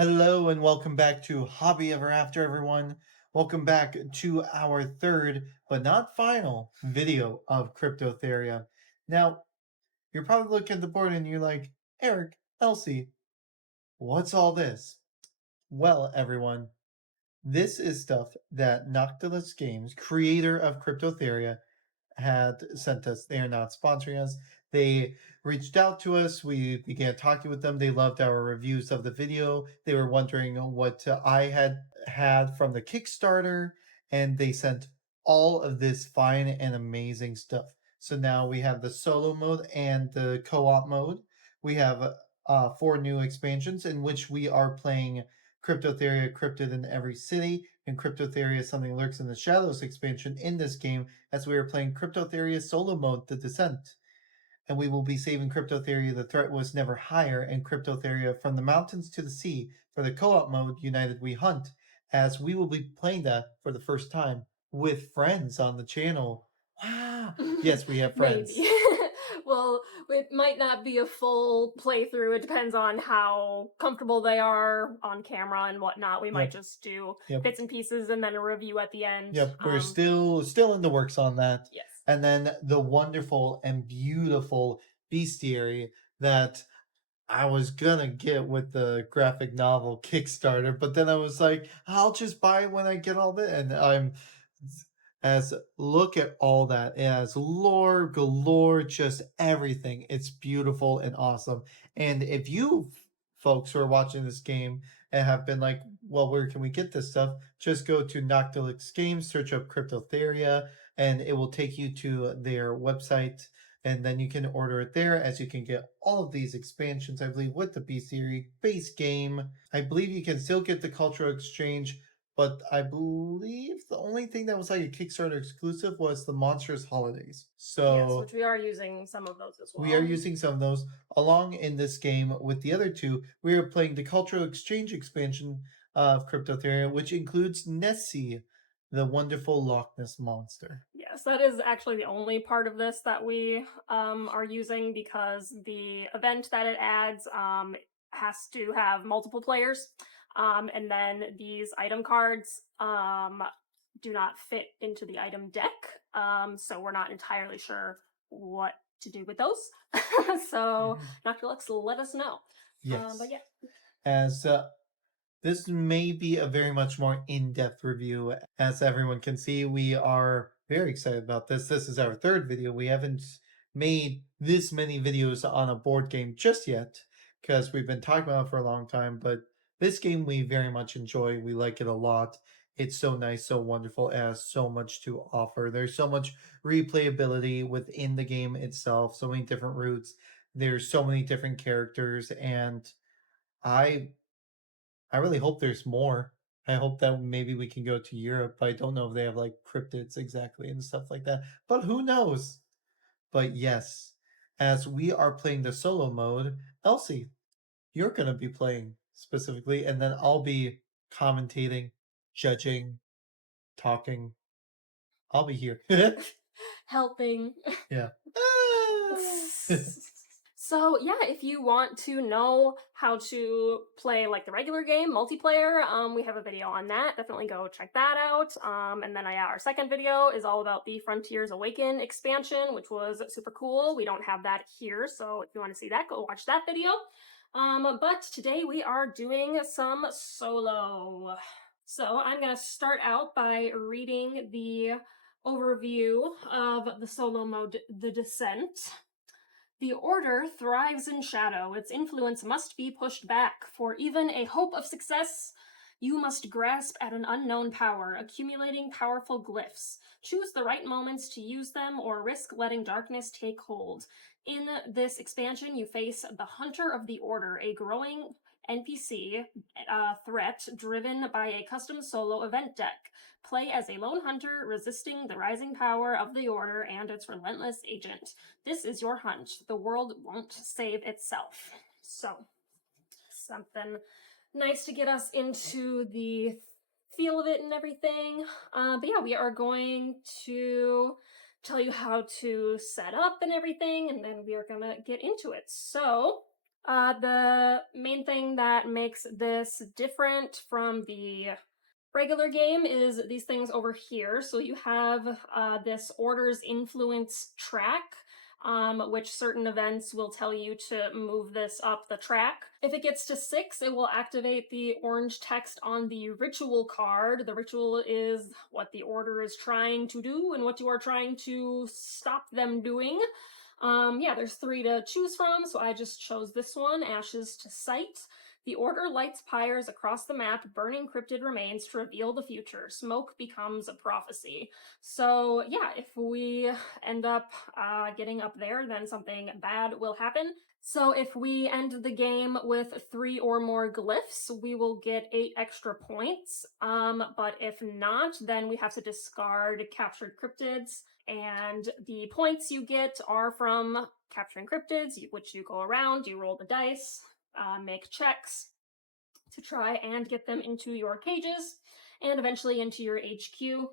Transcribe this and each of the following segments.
Hello and welcome back to Hobby Ever After, everyone. Welcome back to our third, but not final, video of Kryptothera. Now, you're probably looking at the board and you're like, Eric, Elsie, what's all this? Well, everyone, this is stuff that Noctilus Games, creator of Kryptothera, had sent us. They are not sponsoring us. They reached out to us. We began talking with them. They loved our reviews of the video. They were wondering what I had from the Kickstarter, and they sent all of this fine and amazing stuff. So now we have the solo mode and the co-op mode. We have 4 new expansions in which we are playing Cryptothera Cryptid in every city, and Cryptothera Something Lurks in the Shadows expansion in this game, as we are playing Cryptothera solo mode, The Descent. And we will be saving Cryptothera The Threat Was Never Higher and Cryptothera From the Mountains to the Sea for the co-op mode United We Hunt, as we will be playing that for the first time with friends on the channel. Wow. Yes, we have friends. Maybe. Well, it might not be a full playthrough. It depends on how comfortable they are on camera and whatnot. We might just do bits and pieces and then a review at the end. Yep, we're still in the works on that. Yes. And then the wonderful and beautiful bestiary that I was gonna get with the graphic novel Kickstarter, but then I was like, I'll just buy it when I get all that. And I'm as look at all that. It has lore galore, just everything. It's beautiful and awesome. And if you folks who are watching this game and have been like, well, where can we get this stuff? Just go to Noctilix Games, search up Cryptothera, and it will take you to their website, and then you can order it there, as you can get all of these expansions, I believe, with the B series base game. I believe you can still get the cultural exchange, but I believe the only thing that was like a Kickstarter exclusive was the Monstrous Holidays. So yes, which we are using some of those as well. we are using some of those along in this game with the other two. We are playing the cultural exchange expansion of Cryptothera, which includes Nessie, the wonderful Loch Ness monster. Yes, that is actually the only part of this that we are using, because the event that it adds has to have multiple players. And then these item cards do not fit into the item deck. So we're not entirely sure what to do with those. So Noctilux, let us know. Yes. But yeah. As this may be a very much more in-depth review. As everyone can see, we are very excited about this. This is our third video. We haven't made this many videos on a board game just yet, because we've been talking about it for a long time, but this game we very much enjoy. We like it a lot. It's so nice, so wonderful. It has so much to offer. There's so much replayability within the game itself, so many different routes. There's so many different characters, and I I really hope there's more. I hope that maybe we can go to Europe. I don't know if they have like cryptids exactly and stuff like that, but who knows? But yes, as we are playing the solo mode, Elsie, you're going to be playing specifically, and then I'll be commentating, judging, talking. I'll be here. Helping. Yeah. So yeah, if you want to know how to play like the regular game, multiplayer, we have a video on that. Definitely go check that out. And then our second video is all about the Frontiers Awaken expansion, which was super cool. We don't have that here, so if you want to see that, go watch that video. But today we are doing some solo. So I'm gonna start out by reading the overview of the solo mode, The Descent. The Order thrives in shadow. Its influence must be pushed back. For even a hope of success, you must grasp at an unknown power, accumulating powerful glyphs. Choose the right moments to use them, or risk letting darkness take hold. In this expansion, you face the Hunter of the Order, a growing NPC threat driven by a custom solo event deck. Play as a lone hunter resisting the rising power of the Order and its relentless agent. This is your hunt. The world won't save itself. So, something nice to get us into the feel of it and everything. But yeah, we are going to tell you how to set up and everything, and then we are gonna get into it. So, The main thing that makes this different from the regular game is these things over here. So you have this order's influence track, which certain events will tell you to move this up the track. If it gets to 6, it will activate the orange text on the ritual card. The ritual is what the order is trying to do and what you are trying to stop them doing. Yeah, there's 3 to choose from, so I just chose this one, Ashes to Sight. The Order lights pyres across the map, burning cryptid remains to reveal the future. Smoke becomes a prophecy. So, yeah, if we end up getting up there, then something bad will happen. So, if we end the game with 3 or more glyphs, we will get 8 extra points. But if not, then we have to discard captured cryptids. And the points you get are from capturing cryptids, which you go around, you roll the dice, make checks to try and get them into your cages and eventually into your HQ.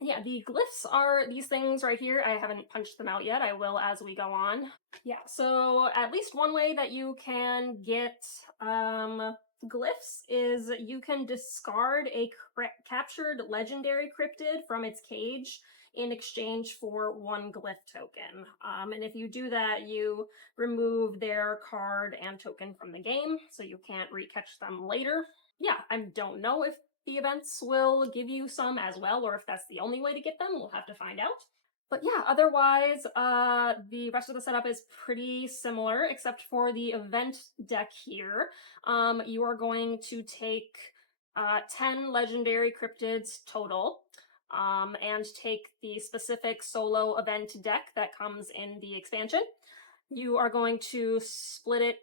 Yeah, the glyphs are these things right here. I haven't punched them out yet. I will as we go on. Yeah, so at least one way that you can get glyphs is you can discard a captured legendary cryptid from its cage in exchange for 1 glyph token. And if you do that, you remove their card and token from the game, so you can't recatch them later. Yeah, I don't know if the events will give you some as well, or if that's the only way to get them, we'll have to find out. But yeah, otherwise, the rest of the setup is pretty similar, except for the event deck here. You are going to take 10 legendary cryptids total, and take the specific solo event deck that comes in the expansion. You are going to split it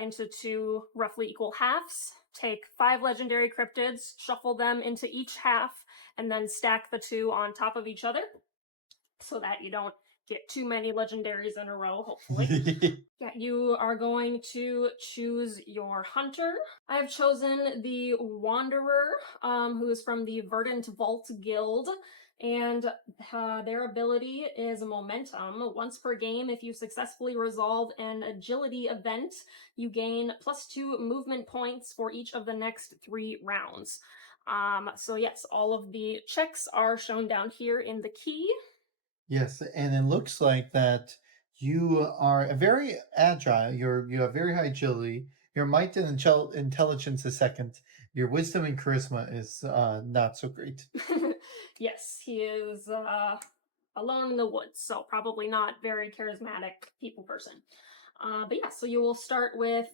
into 2 roughly equal halves. Take 5 legendary cryptids, shuffle them into each half, and then stack the 2 on top of each other so that you don't get too many legendaries in a row, hopefully. Yeah, you are going to choose your hunter. I have chosen the Wanderer, who is from the Verdant Vault Guild, and their ability is momentum. Once per game, if you successfully resolve an agility event, you gain +2 movement points for each of the next 3 rounds. So yes, all of the checks are shown down here in the key. Yes, and it looks like that you are a very agile. You have very high agility. Your might and intelligence is second. Your wisdom and charisma is not so great. Yes, he is alone in the woods, so probably not very charismatic people person. But yeah, so you will start with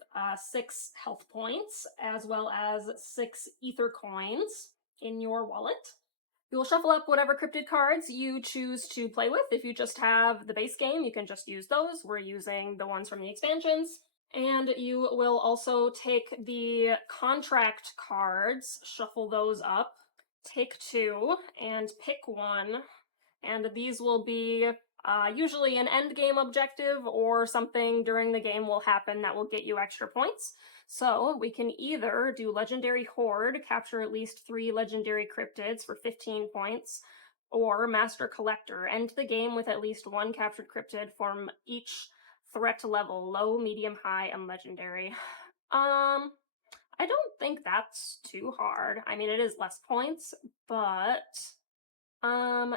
6 health points as well as 6 ether coins in your wallet. You will shuffle up whatever cryptid cards you choose to play with. If you just have the base game, you can just use those. We're using the ones from the expansions. And you will also take the contract cards, shuffle those up, take 2, and pick one. And these will be usually an end game objective or something during the game will happen that will get you extra points. So we can either do Legendary Horde, capture at least 3 legendary cryptids for 15 points, or Master Collector, end the game with at least 1 captured cryptid from each threat level, low, medium, high, and legendary. I don't think that's too hard. I mean, it is less points, but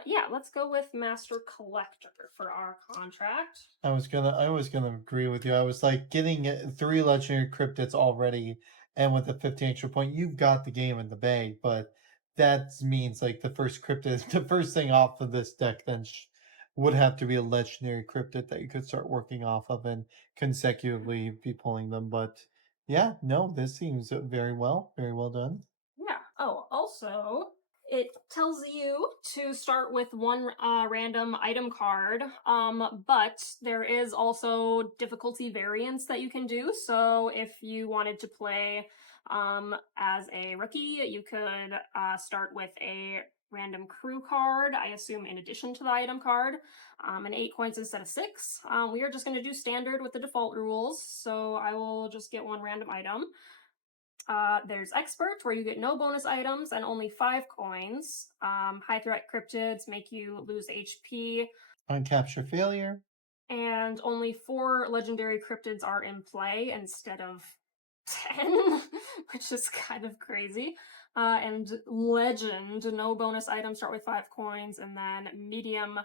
yeah, let's go with Master Collector for our contract. I was gonna agree with you. I was like getting 3 legendary cryptids already, and with the 15 extra point, you've got the game in the bag. But that means like the first cryptid, the first thing off of this deck, then would have to be a legendary cryptid that you could start working off of and consecutively be pulling them. But yeah, no, this seems very well done. Yeah. Oh, also, it tells you to start with 1 random item card, but there is also difficulty variants that you can do. So if you wanted to play as a rookie, you could start with a random crew card, I assume in addition to the item card, and 8 coins instead of 6. We are just going to do standard with the default rules, so I will just get 1 random item. There's Expert, where you get no bonus items and only 5 coins. High threat cryptids make you lose HP. On capture failure. and only 4 legendary cryptids are in play instead of 10, which is kind of crazy. And legend, no bonus items start with 5 coins, and then medium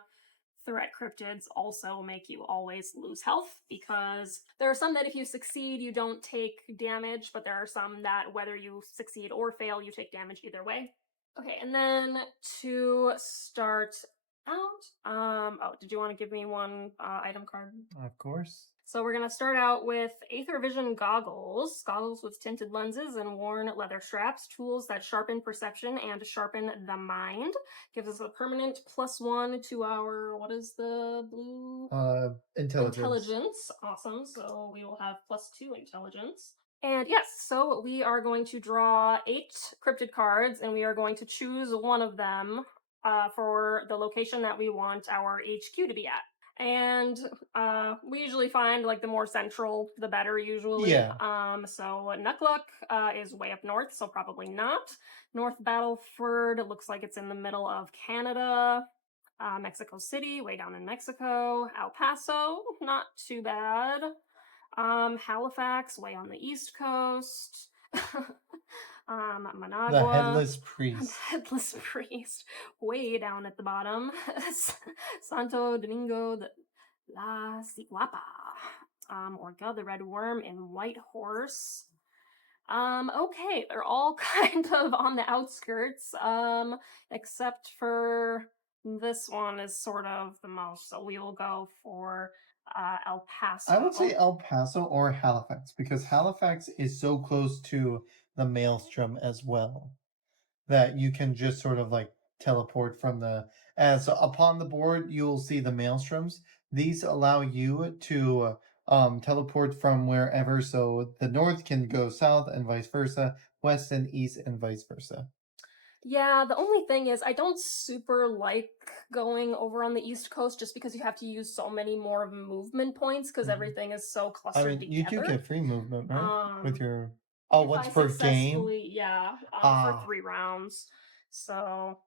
threat cryptids also make you always lose health because there are some that if you succeed, you don't take damage, but there are some that whether you succeed or fail, you take damage either way. Okay, and then to start out, oh, did you want to give me one item card? Of course. So we're gonna start out with Aether Vision goggles, goggles with tinted lenses and worn leather straps, tools that sharpen perception and sharpen the mind. Gives us a permanent +1 to our, what is the blue? Intelligence. Intelligence. Awesome. So we will have +2 intelligence. And yes, so we are going to draw 8 cryptid cards, and we are going to choose one of them for the location that we want our HQ to be at. And we usually find like the more central, the better. Usually, Yeah. So Nukluk is way up north, so probably not. North Battleford looks like it's in the middle of Canada. Mexico City, way down in Mexico. El Paso, not too bad. Halifax, way on the East Coast. Managua. The Headless Priest. Headless Priest, way down at the bottom. Santo Domingo de la Ciguapa. Orca, the Red Worm, and White Horse. Okay, they're all kind of on the outskirts, except for this one is sort of the most, so we will go for El Paso. I would say El Paso or Halifax because Halifax is so close to the Maelstrom as well that you can just sort of like teleport from the. As upon the board, you'll see the Maelstroms. These allow you to teleport from wherever, so the north can go south and vice versa, west and east and vice versa. Yeah, the only thing is I don't super like going over on the East Coast just because you have to use so many more movement points because Mhm. everything is so I clustered mean, you do together. get free movement, right? With Um, your if once I per game. successfully, yeah, for Ah, 3 rounds. So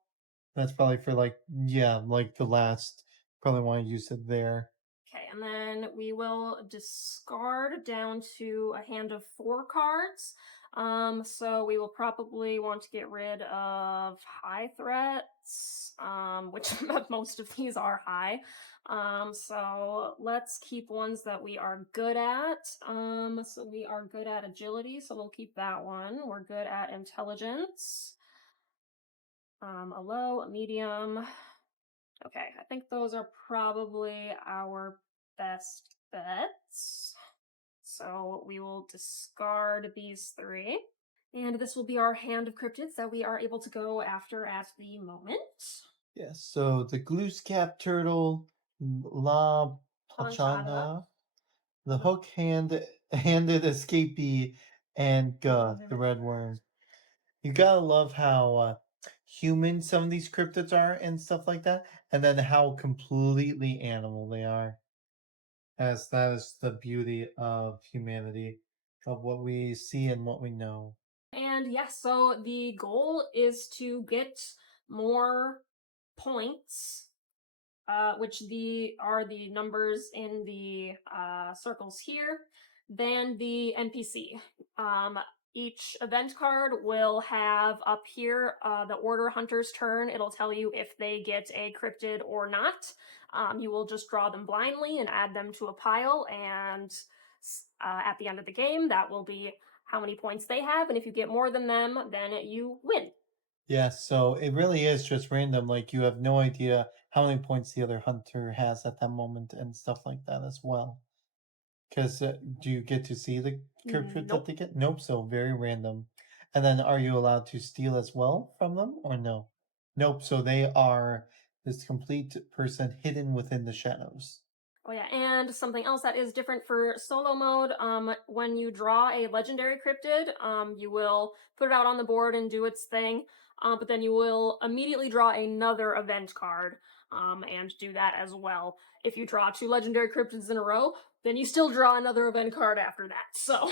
that's probably for like like the last. Probably want to use it there. okay, and then we will discard down to a hand of 4 cards. So we will probably want to get rid of high threats, which most of these are high. So let's keep ones that we are good at. So we are good at agility, so we'll keep that one. We're good at intelligence. A low, a medium. Okay, I think those are probably our best bets. So we will discard these 3. And this will be our hand of cryptids that we are able to go after at the moment. Yes, so the Glooscap Turtle, La Planchada, the Hook Handed Escapee, and the Red Worm. You gotta love how human some of these cryptids are and stuff like that, and then how completely animal they are. As that is the beauty of humanity, of what we see and what we know. And yes, so the goal is to get more points, which are the numbers in the circles here, than the NPC. Each event card will have up here the Order Hunter's turn. It'll tell you if they get a cryptid or not. You will just draw them blindly and add them to a pile, and at the end of the game, that will be how many points they have, and if you get more than them, then you win. Yeah, so it really is just random. Like you have no idea how many points the other hunter has at that moment and stuff like that as well. Because do you get to see the cryptid that they get? Nope. So very random. And then are you allowed to steal as well from them or no? Nope. So they are this complete person hidden within the shadows. Oh yeah, and something else that is different for solo mode, when you draw a legendary cryptid, you will put it out on the board and do its thing, but then you will immediately draw another event card, and do that as well. If you draw 2 legendary cryptids in a row, then you still draw another event card after that, so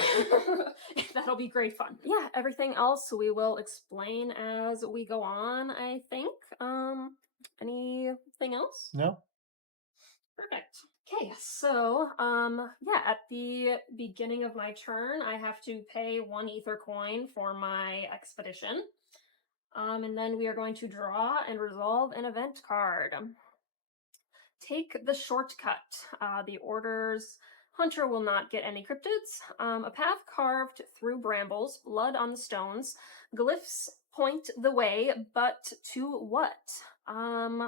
that'll be great fun. Yeah, everything else we will explain as we go on, I think. Anything else? No? Perfect. Okay, so yeah, at the beginning of my turn, I have to pay one ether coin for my expedition. And then we are going to draw and resolve an event card. Take the shortcut. The order's hunter will not get any cryptids. A path carved through brambles, blood on the stones. Glyphs point the way, but to what?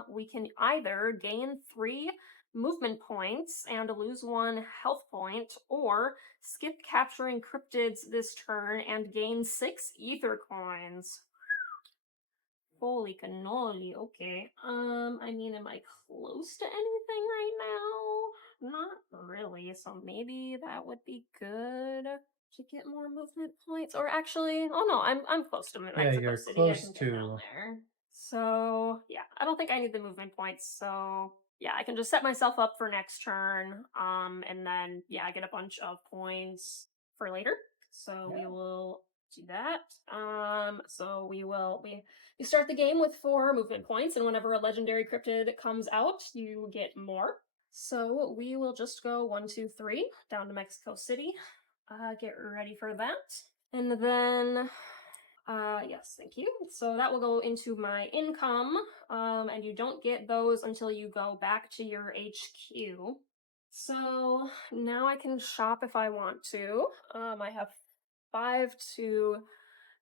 We can either gain 3 movement points and lose 1 health point, or skip capturing cryptids this turn and gain 6 ether coins. Holy cannoli, okay. I mean, am I close to anything right now? Not really, so maybe that would be good to get more movement points. Or actually, oh no, I'm close to Yeah, Mexico you're City. I close can get down to. there. So yeah, I don't think I need the movement points. So yeah, I can just set myself up for next turn. And then yeah, I get a bunch of points for later. So we will do that. So we you start the game with 4 movement points, and whenever a legendary cryptid comes out, you get more. So we will just go 1, 2, 3 down to Mexico City. Get ready for that. And then, yes, thank you. So that will go into my income, and you don't get those until you go back to your HQ. So now I can shop if I want to. I have 5 to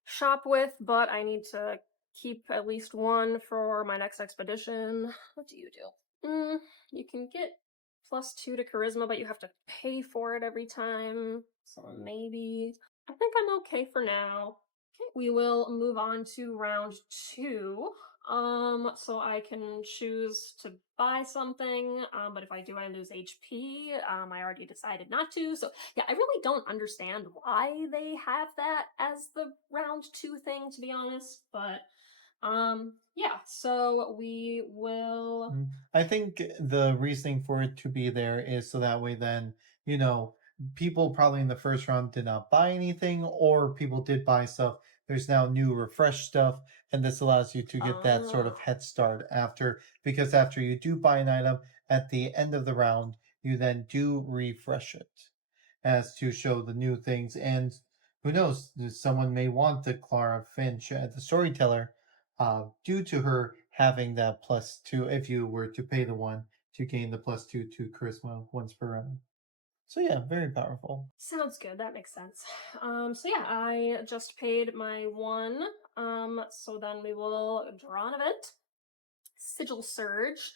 shop with, but I need to keep at least 1 for my next expedition. What do you do? You can get +2 to charisma, but you have to pay for it every time. So maybe I think I'm okay for now. Okay, we will move on to round 2. So I can choose to buy something, but if I do, I lose HP. I already decided not to, so yeah, I really don't understand why they have that as the round 2 thing, to be honest. But yeah, so we will. I think the reasoning for it to be there is so that way then, you know, people probably in the first round did not buy anything, or people did buy stuff. There's now new refresh stuff, and this allows you to get that sort of Oh. head start after, because after you do buy an item at the end of the round, you then do refresh it as to show the new things. And who knows, someone may want the Clara Finch, the storyteller, due to her having that +2, if you were to pay the 1 to gain the +2 to charisma once per round. So yeah, very powerful. Sounds good. That makes sense. So yeah, I just paid my 1. So then we will draw an event. Sigil Surge.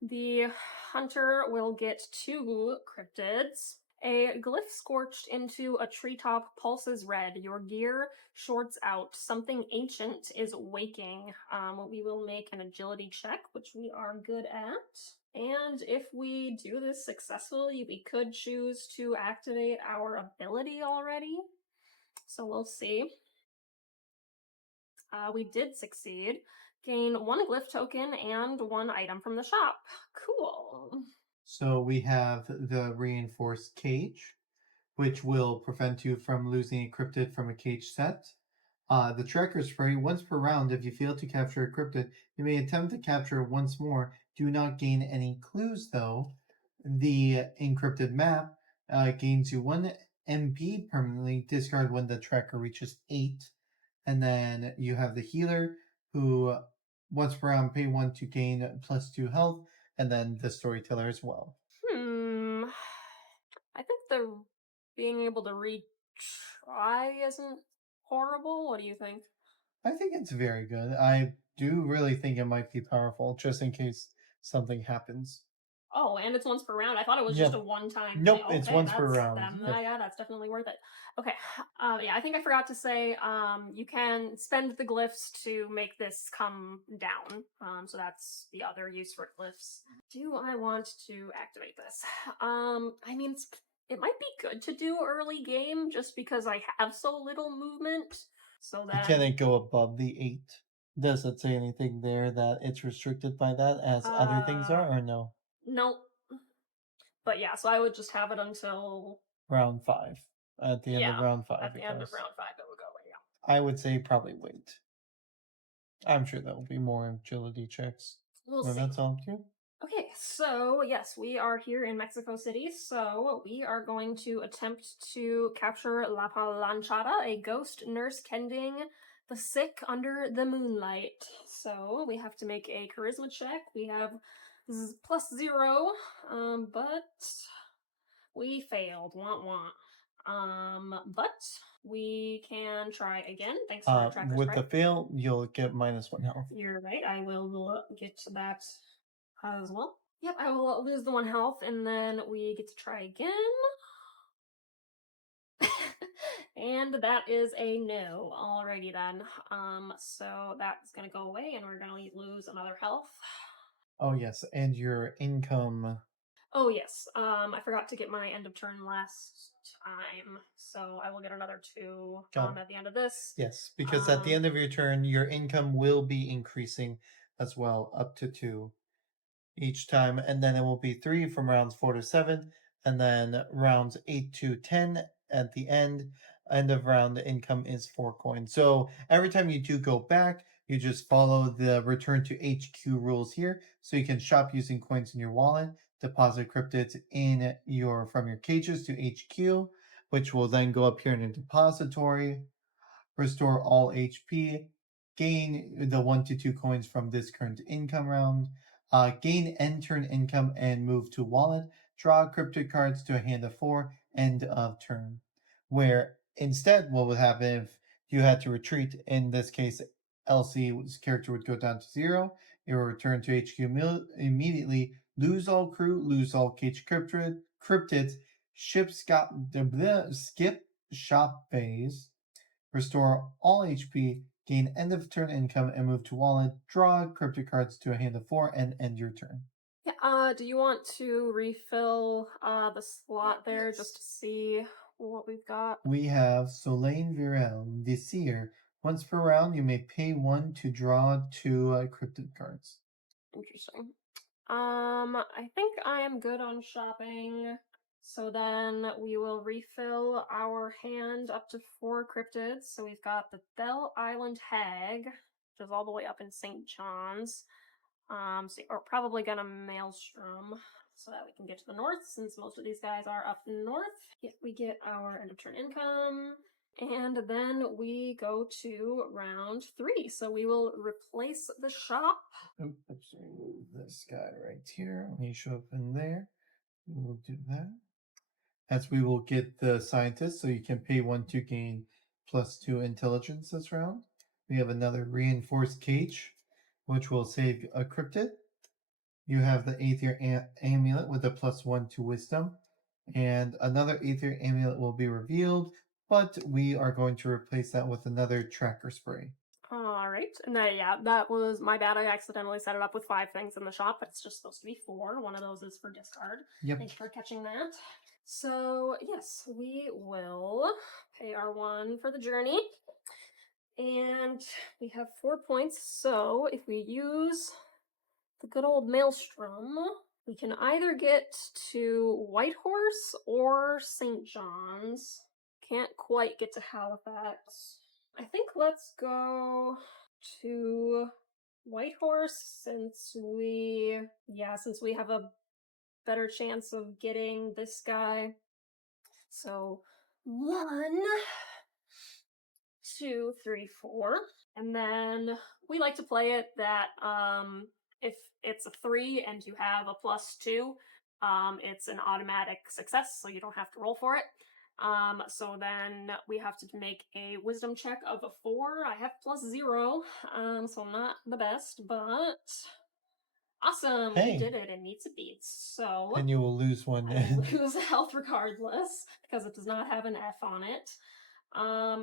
The hunter will get 2 cryptids. A glyph scorched into a treetop pulses red. Your gear shorts out. Something ancient is waking. We will make an agility check, which we are good at. And if we do this successfully, we could choose to activate our ability already. So we'll see. We did succeed. Gain 1 glyph token and 1 item from the shop. Cool. So we have the reinforced cage, which will prevent you from losing a cryptid from a cage set. The tracker spray, once per round, if you fail to capture a cryptid, you may attempt to capture it once more. Do not gain any clues, though. The encrypted map gains you 1 MP permanently. Discard when the tracker reaches 8. And then you have the healer, who once per round pay 1 to gain +2 health, and then the storyteller as well. Hmm. I think the being able to retry isn't horrible. What do you think? I think it's very good. I do really think it might be powerful, just in case something happens. Oh, and it's once per round. I thought it was just a Yep. one-time thing. Nope, it's Okay, once per that's round. then. Yep. Yeah, that's definitely worth it. Okay. Yeah, I think I forgot to say. You can spend the glyphs to make this come down. So that's the other use for glyphs. Do I want to activate this? I mean, it might be good to do early game just because I have so little movement. So that Can it go above the 8? Does it say anything there that it's restricted by that as other things uh are, or no? nope. But yeah, so I would just have it until Round 5. At the end of yeah, round 5, at the it end of goes. round 5 it would go. Yeah. I would say probably wait. I'm sure there will be more agility checks. We'll Well, see. that's all up to you. Okay, so yes, we are here in Mexico City. So we are going to attempt to capture La Palanchada, a ghost nurse tending the sick under the moonlight. So we have to make a charisma check. We have +0, but we failed. Want want. But we can try again. Thanks for Tracker's With the Pride. fail, you'll get -1 health. You're right. I will get to that as well. Yep, I will lose the 1 health, and then we get to try again. And that is a no. Alrighty then. So that's gonna go away, and we're gonna lose another health. Oh yes, and your income. Oh yes. I forgot to get my end of turn last time, so I will get another 2 Got it. at the end of this. Yes, because at the end of your turn, your income will be increasing as well, up to 2 each time, and then it will be 3 from rounds 4 to 7, and then rounds 8 to 10 at the end. End of round, the income is 4 coins. So every time you do go back, you just follow the return to HQ rules here. So you can shop using coins in your wallet, deposit cryptids in your from your cages to HQ, which will then go up here in a depository, restore all HP, gain the 1 to 2 coins from this current income round, gain end turn income and move to wallet, draw cryptid cards to a hand of 4, end of turn. Where instead, what would happen if you had to retreat? In this case, Elsie's character would go down to 0. It will return to HQ immediately, lose all crew, lose all cage cryptids, skip shop phase, restore all HP, gain end of turn income, and move to wallet. Draw cryptic cards to a hand of 4 and end your turn. Yeah, do you want to refill the slot there just to see what we've got? We have Solane Virel, the Seer. Once per round, you may pay 1 to draw 2 cryptid cards. Interesting. I think I am good on shopping. So then we will refill our hand up to 4 cryptids. So we've got the Bell Island Hag, which is all the way up in St. John's. So we're probably gonna Maelstrom so that we can get to the north, since most of these guys are up north. Yeah, we get our end of turn income. And then we go to round 3. So we will replace the shop. Oops, remove this guy right here. Let me show up in there. We will do that. As we will get the scientist, so you can pay 1 to gain +2 intelligence this round. We have another reinforced cage, which will save a cryptid. You have the Aether Amulet with a +1 to wisdom, and another Aether Amulet will be revealed, but we are going to replace that with another tracker spray. All right, and yeah, that was my bad. I accidentally set it up with 5 things in the shop, but it's just supposed to be 4. One of those is for discard. Yep. Thanks for catching that. So yes, we will pay our 1 for the journey, and we have 4 points. So if we use the good old Maelstrom, we can either get to Whitehorse or St. John's. Can't quite get to Halifax. I think let's go to Whitehorse since we have a better chance of getting this guy. So 1, 2, 3, 4. And then we like to play it that if it's a 3 and you have a +2, it's an automatic success, so you don't have to roll for it. So then we have to make a wisdom check of a 4. I have +0, so not the best, but awesome. We Hey, did it in meets and beats. So and you will lose 1. I will lose a health regardless because it does not have an F on it.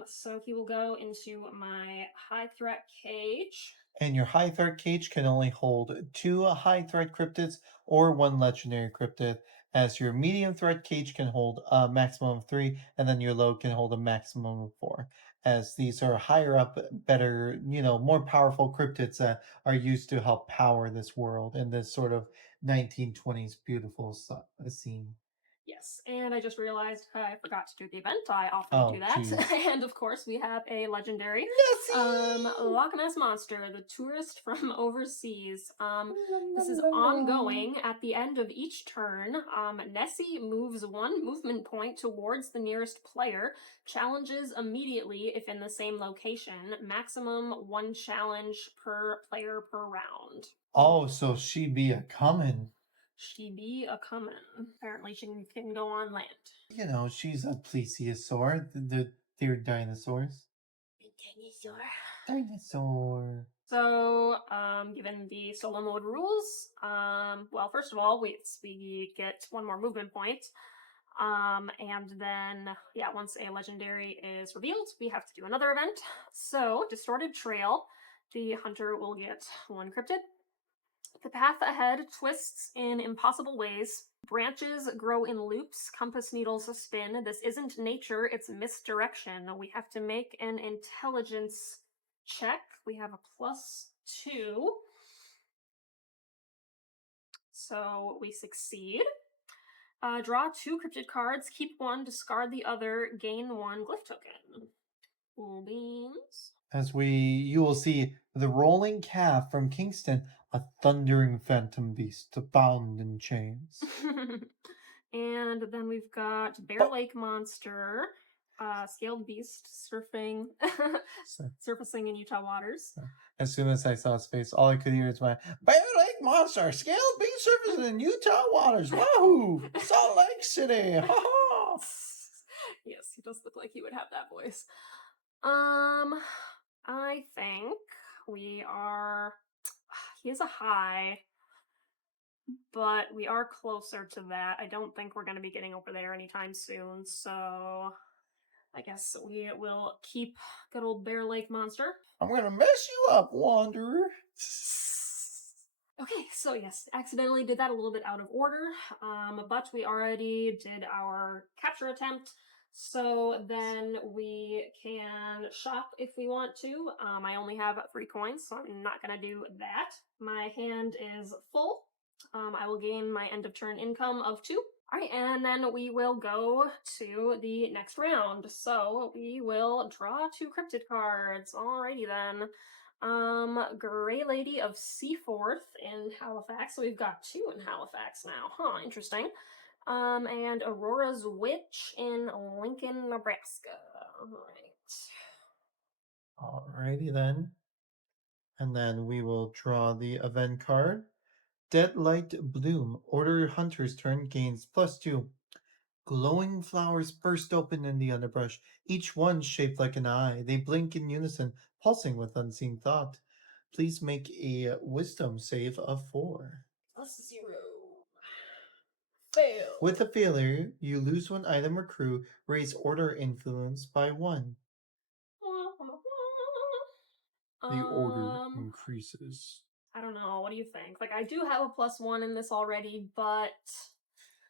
So he will go into my high threat cage. And your high threat cage can only hold 2 high threat cryptids or 1 legendary cryptid, as your medium threat cage can hold a maximum of 3, and then your low can hold a maximum of 4. As these are higher up, better, more powerful cryptids that are used to help power this world in this sort of 1920s beautiful scene. Yes, and I just realized I forgot to do the event. I often do that. jeez. And of course, we have a legendary Nessie! Loch Ness Monster, the tourist from overseas. This is ongoing. At the end of each turn, Nessie moves 1 movement point towards the nearest player, challenges immediately if in the same location, maximum 1 challenge per player per round. Oh, so she be a comin'. She be a comin'. Apparently, she can go on land. You know, she's a plesiosaur. They're dinosaurs. Dinosaur. Dinosaur. So, given the solo mode rules, well, first of all, we get 1 more movement point. And then, yeah, once a legendary is revealed, we have to do another event. So, Distorted Trail, the hunter will get 1 cryptid. The path ahead twists in impossible ways. Branches grow in loops, compass needles spin. This isn't nature, it's misdirection. We have to make an intelligence check. We have a +2. So we succeed. Draw 2 cryptid cards, keep 1, discard the other, gain 1 glyph token. Cool beans. As you will see the rolling calf from Kingston, a thundering phantom beast bound in chains. And then we've got Bear Lake Monster, Scaled Beast surfacing in Utah waters. As soon as I saw his face, all I could hear is my Bear Lake Monster, Scaled Beast surfacing in Utah waters. Wahoo! Salt Lake City. Ha ha! Yes, he does look like he would have that voice. I think we are. He is a high, but we are closer to that. I don't think we're going to be getting over there anytime soon, so I guess we will keep good old Bear Lake Monster. I'm gonna mess you up, Wanderer. Okay, so yes, accidentally did that a little bit out of order, but we already did our capture attempt, so then we can shop if we want to. I only have 3 coins, so I'm not going to do that. My hand is full. I will gain my end of turn income of 2. Alright, and then we will go to the next round. So we will draw 2 cryptid cards. Alrighty then. Gray Lady of Seaforth in Halifax. So we've got 2 in Halifax now. Huh, interesting. And Aurora's Witch in Lincoln, Nebraska. Alright. Alrighty then. And then we will draw the event card. Deadlight Bloom. Order Hunter's turn gains +2. Glowing flowers burst open in the underbrush, each one shaped like an eye. They blink in unison, pulsing with unseen thought. Please make a wisdom save of 4. +0. Fail. With a failure, you lose 1 item or crew. Raise order influence by 1. The order increases. I don't know. What do you think? Like, I do have a +1 in this already, but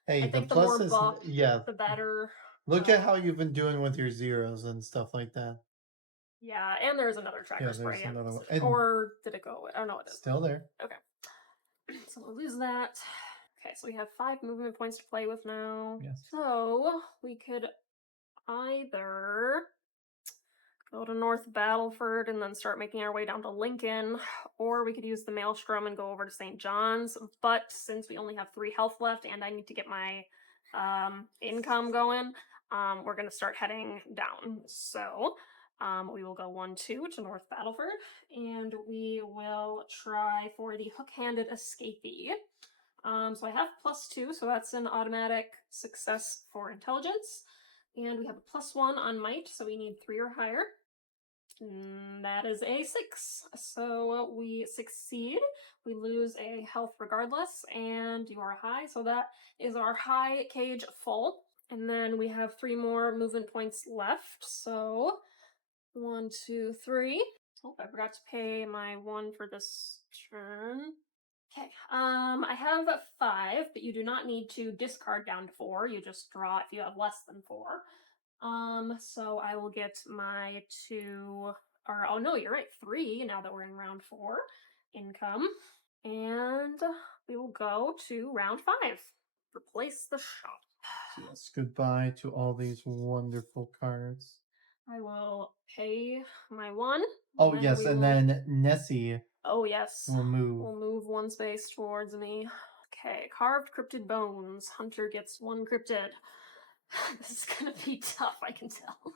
Hey, I think the the plus more is buff, yeah. the better. Look at how you've been doing with your zeros and stuff like that. Yeah, and there's another tracker spray. There's another one. Or did it go away? Oh, no, it is. Still there. Okay. So we'll lose that. Okay, so we have 5 movement points to play with now. Yes. So we could either go to North Battleford and then start making our way down to Lincoln, or we could use the Maelstrom and go over to St. John's. But since we only have 3 health left and I need to get my income going, we're going to start heading down. So we will go 1-2 to North Battleford, and we will try for the Hook-Handed Escapee. So I have +2, so that's an automatic success for intelligence. And we have a +1 on might, so we need 3 or higher. That is a 6. So we succeed. We lose a health regardless, and you are high, so that is our high cage full. And then we have 3 more movement points left, so 1, 2, 3. Oh, I forgot to pay my 1 for this turn. Okay, I have 5, but you do not need to discard down to 4. You just draw if you have less than 4. So I will get my 2, or oh no, you're right, 3 now that we're in round 4 income. And we will go to round 5. Replace the shop. Yes, goodbye to all these wonderful cards. I will pay my 1. Oh, then yes, we and will... then Nessie Oh, yes. will move. We'll move 1 space towards me. Okay, carved cryptid bones. Hunter gets 1 cryptid. This is gonna be tough, I can tell.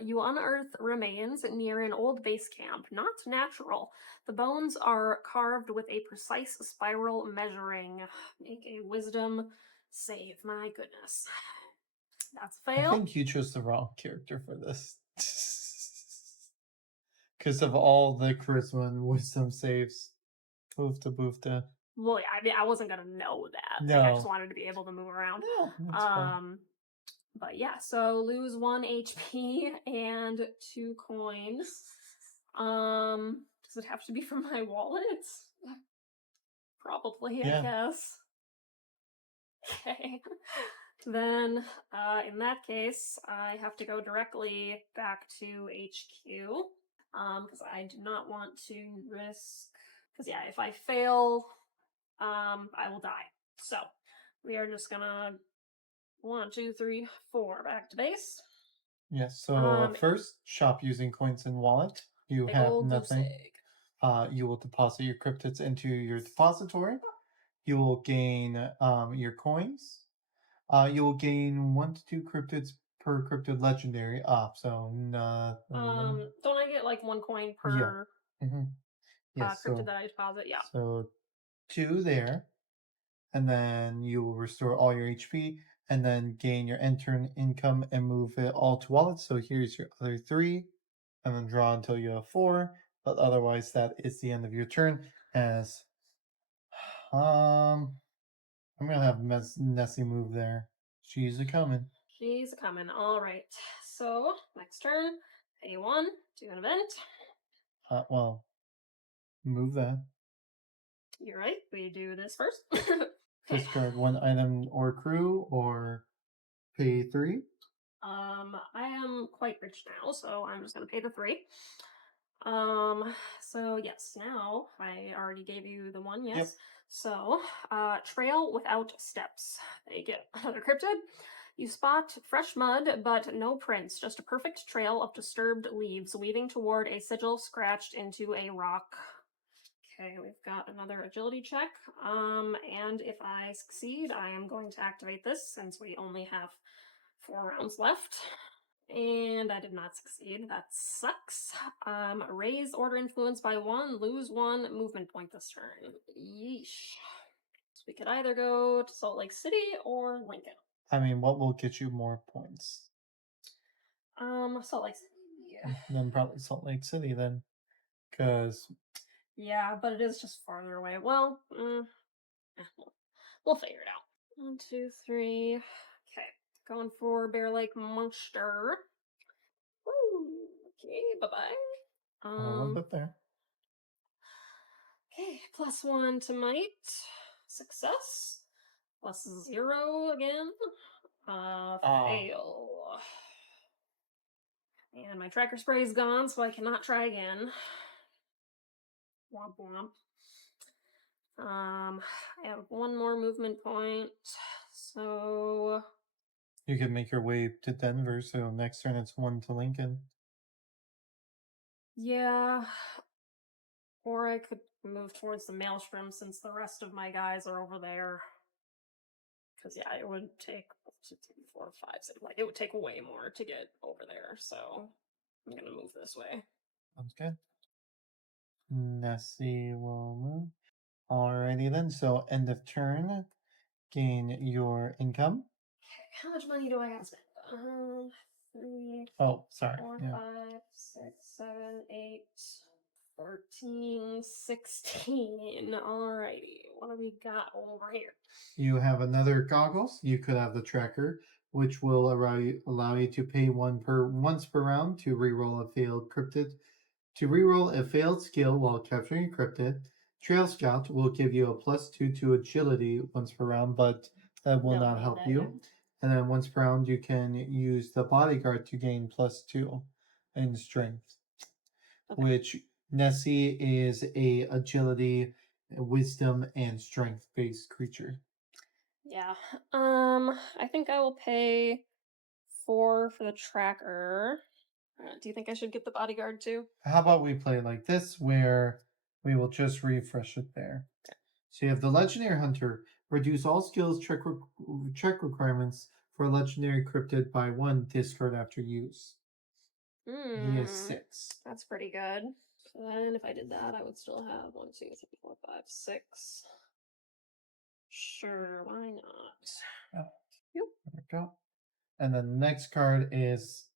You unearth remains near an old base camp. Not natural. The bones are carved with a precise spiral measuring. Make a wisdom save. My goodness. That's a I fail. think you chose the wrong character for this. Because of all the charisma and wisdom saves. Boofta boofta. Well, yeah, I mean, I wasn't gonna know that. No. Like, I just wanted to be able to move around. No, that's fine. But yeah, so lose 1 HP and 2 coins. Does it have to be from my wallet? Probably, I Yeah. guess. Okay. Then, in that case, I have to go directly back to HQ. Because I do not want to risk. Because yeah, if I fail, I will die. So we are just gonna 1, 2, 3, 4 back to base. Yes, so first, shop using coins and wallet. You Big have old goose nothing. egg. You will deposit your cryptids into your depository. You will gain your coins. You will gain 1 to 2 cryptids per cryptid legendary. So Don't I get like 1 coin per yes, cryptid that I deposit? Yeah. So 2 there, and then you will restore all your HP, and then gain your intern income and move it all to wallet. So here's your other 3, and then draw until you have 4. But otherwise, that is the end of your turn. As I'm gonna have Nessie move there. She's a coming. She's a coming. All right. So next turn, pay 1, do an event. Well, move that. You're right. We do this first. Discard 1 item or crew, or pay 3. I am quite rich now, so I'm just gonna pay the 3. So yes, now I already gave you the 1, yes. Yep. So, trail without steps. They get another cryptid. You spot fresh mud, but no prints, just a perfect trail of disturbed leaves weaving toward a sigil scratched into a rock. Okay, we've got another agility check. And if I succeed, I am going to activate this since we only have 4 rounds left. And I did not succeed. That sucks. Raise order influence by 1, lose 1 movement point this turn. Yeesh. So we could either go to Salt Lake City or Lincoln. I mean, what will get you more points? Salt Lake City. Yeah. Then probably Salt Lake City then. Because... Yeah, but it is just farther away. Well, we'll figure it out. 1, 2, 3. Okay. Going for Bear Lake Monster. Woo! Okay, bye-bye. I'll put there. Okay, +1 to might. Success. +0 again. Fail. And my tracker spray is gone, so I cannot try again. Womp womp. I have 1 more movement point, so You can make your way to Denver, so next turn it's 1 to Lincoln. yeah. Or I could move towards the Maelstrom since the rest of my guys are over there. Because, yeah, it would take 2, 3, 4, 5, 6. Like, it would take way more to get over there, so I'm going to move this way. Sounds good. Nessie will move. Alrighty then, so end of turn. Gain your income. Okay, how much money do I gotta spend? 3, Oh, sorry. 4, Yeah. 5, 6, 7, 8, 13, 16. Alrighty, what do we got over here? You have another goggles. You could have the tracker, which will allow you to pay once per round to reroll a failed cryptid. To reroll a failed skill while capturing a cryptid. Trail Scout will give you a +2 to agility once per round, but that will not help you. And then once per round, you can use the bodyguard to gain +2 in strength, which Nessie is a agility, wisdom, and strength based creature. Yeah. I think I will pay 4 for the tracker. Do you think I should get the bodyguard too? How about we play like this, where we will just refresh it there. So you have the Legendary Hunter. Reduce all skills check requirements for a Legendary Cryptid by 1 discard after use. He is 6. That's pretty good. So then if I did that, I would still have 1, 2, 3, 4, 5, 6. Sure, why not? Oh. Yep. There we go. And then the next card is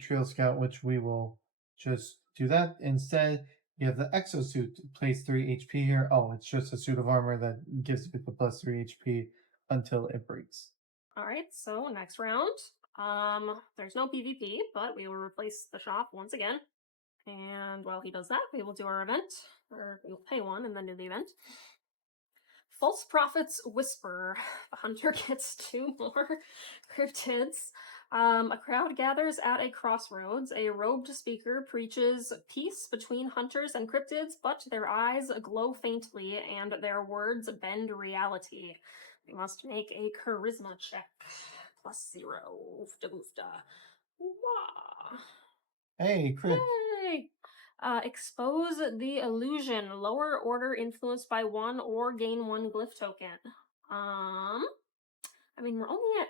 Trail Scout, which we will just do that. Instead, you have the Exosuit. Place 3 HP here. Oh, it's just a suit of armor that gives you the plus 3 HP until it breaks. Alright, so next round. There's no PvP, but we will replace the shop once again. And while he does that, we will do our event. Or we'll pay 1 and then do the event. False Prophet's Whisper. The hunter gets 2 more cryptids. A crowd gathers at a crossroads. A robed speaker preaches peace between hunters and cryptids, but their eyes glow faintly and their words bend reality. We must make a charisma check. +0. Oofda boofda. Wah. Hey, crit. Yay! Expose the illusion. Lower order influenced by 1 or gain 1 glyph token. I mean, we're only at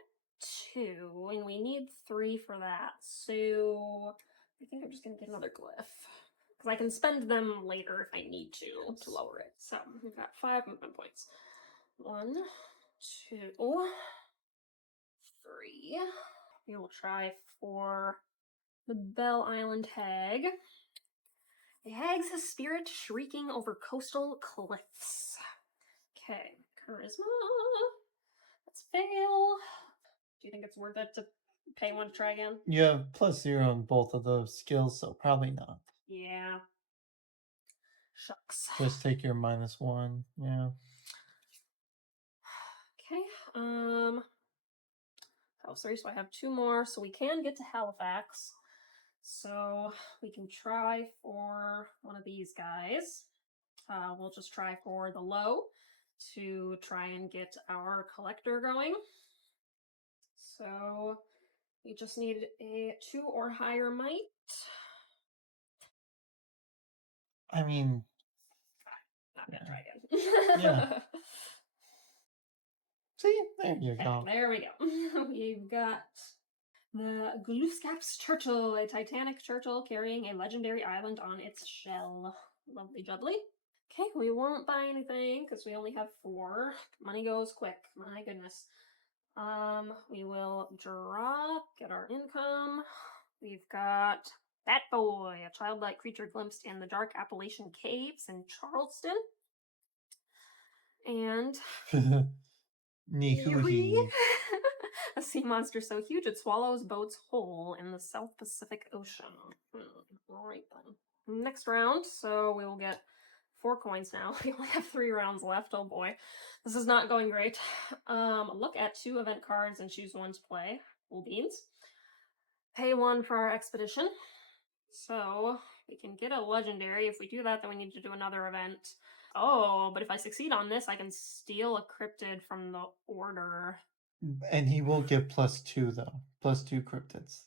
2, and we need 3 for that. So I think I'm just gonna get another glyph. Because I can spend them later if I need to lower it. So we've got 5 movement points. 1, 2, 3. We will try for the Bell Island Hag. The hag's spirit shrieking over coastal cliffs. Okay, charisma. Let's fail. Do you think it's worth it to pay 1 to try again? You have +0 on both of those skills, so probably not. Yeah. Shucks. Just take your -1. Yeah. Okay. Oh, sorry. So I have 2 more, so we can get to Halifax. So we can try for one of these guys. We'll just try for the low to try and get our collector going. So we just need a 2 or higher might. I mean, Not gonna try again. Yeah. see, there you Okay, go. there we go. We've got the Glooscap's turtle, a titanic turtle carrying a legendary island on its shell. Lovely jubbly. Okay, we won't buy anything because we only have 4. Money goes quick. My goodness. We will draw, get our income. We've got That Boy, a childlike creature glimpsed in the dark Appalachian caves in Charleston. And Nihoohee. a sea monster so huge it swallows boats whole in the South Pacific Ocean. Alright then. Next round, so we will get 4 coins now. We only have 3 rounds left. Oh boy. This is not going great. Look at 2 event cards and choose 1 to play. Cool beans. Pay 1 for our expedition. So we can get a legendary. If we do that, then we need to do another event. Oh, but if I succeed on this, I can steal a cryptid from the order. And he will get +2 though. +2 cryptids.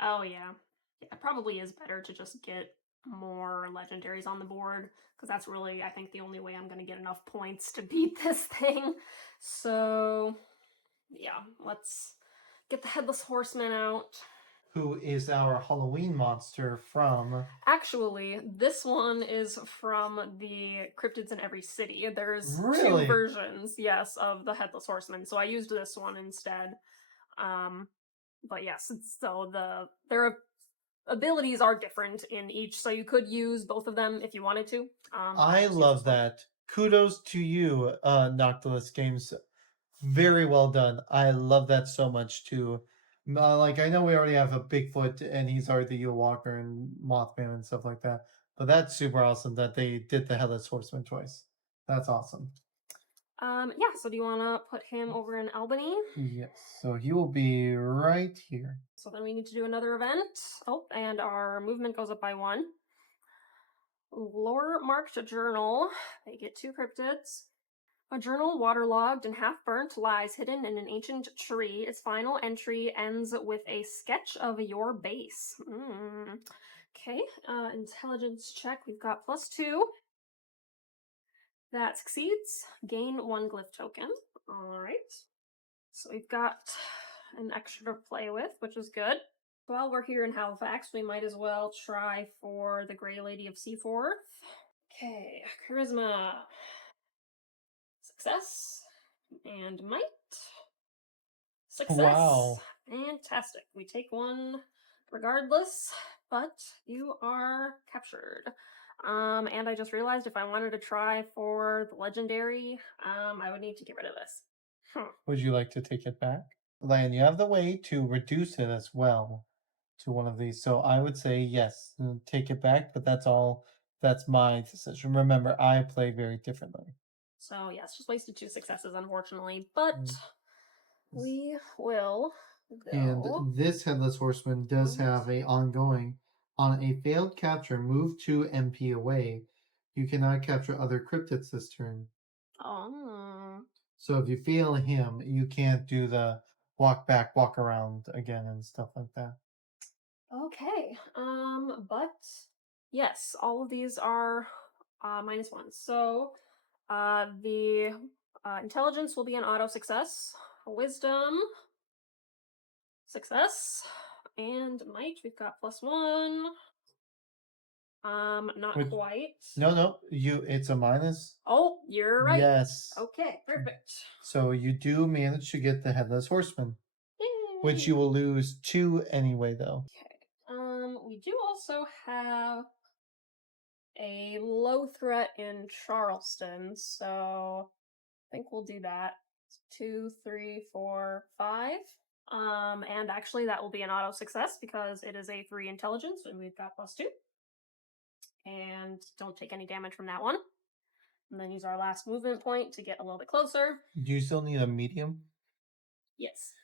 Oh yeah. It probably is better to just get more legendaries on the board, because that's really, I think, the only way I'm going to get enough points to beat this thing. So yeah, let's get the Headless Horseman out. Who is our Halloween monster from... Actually, this one is from the Cryptids in Every City. There's Really? 2 versions, yes, of the Headless Horseman, so I used this one instead. But yes, so their abilities are different in each, so you could use both of them if you wanted to. I love that. Kudos to you, Noctilus Games. Very well done. I love that so much too. Like, I know we already have a Bigfoot and he's already the Walker and Mothman and stuff like that, but that's super awesome that they did the Headless Horseman choice. That's awesome. Yeah, so do you want to put him over in Albany? Yes, so he will be right here. So then we need to do another event. Oh, and our movement goes up by 1. Lore marked journal. They get 2 cryptids. A journal waterlogged and half burnt lies hidden in an ancient tree. Its final entry ends with a sketch of your base. Okay, intelligence check. We've got +2. That succeeds. Gain 1 glyph token. All right. So we've got an extra to play with, which is good. While we're here in Halifax, we might as well try for the Grey Lady of Seaforth. Okay, charisma. Success. And might. Success. Wow. Fantastic. We take 1 regardless, but you are captured. And I just realized if I wanted to try for the legendary, I would need to get rid of this. Would you like to take it back? Lan, you have the way to reduce it as well to one of these. So I would say yes, take it back, but that's all. That's my decision. Remember, I play very differently. So yes, just wasted 2 successes, unfortunately, but we will go. And this Headless Horseman does have a ongoing. On a failed capture, move 2 MP away. You cannot capture other cryptids this turn. Oh. So if you fail him, you can't do the walk back, walk around again and stuff like that. Okay. But yes, all of these are -1. So the intelligence will be an auto success. Wisdom, success. And might, we've got +1. Not Which, quite. no, it's a minus. Oh, you're right. Yes. Okay, perfect. So you do manage to get the Headless Horseman, Yay. which you will lose 2 anyway, though. Okay. We do also have a low threat in Charleston, so I think we'll do that. 2, 3, 4, 5. And actually that will be an auto success because it is a 3 intelligence and we've got +2. And don't take any damage from that one. And then use our last movement point to get a little bit closer. Do you still need a medium? Yes.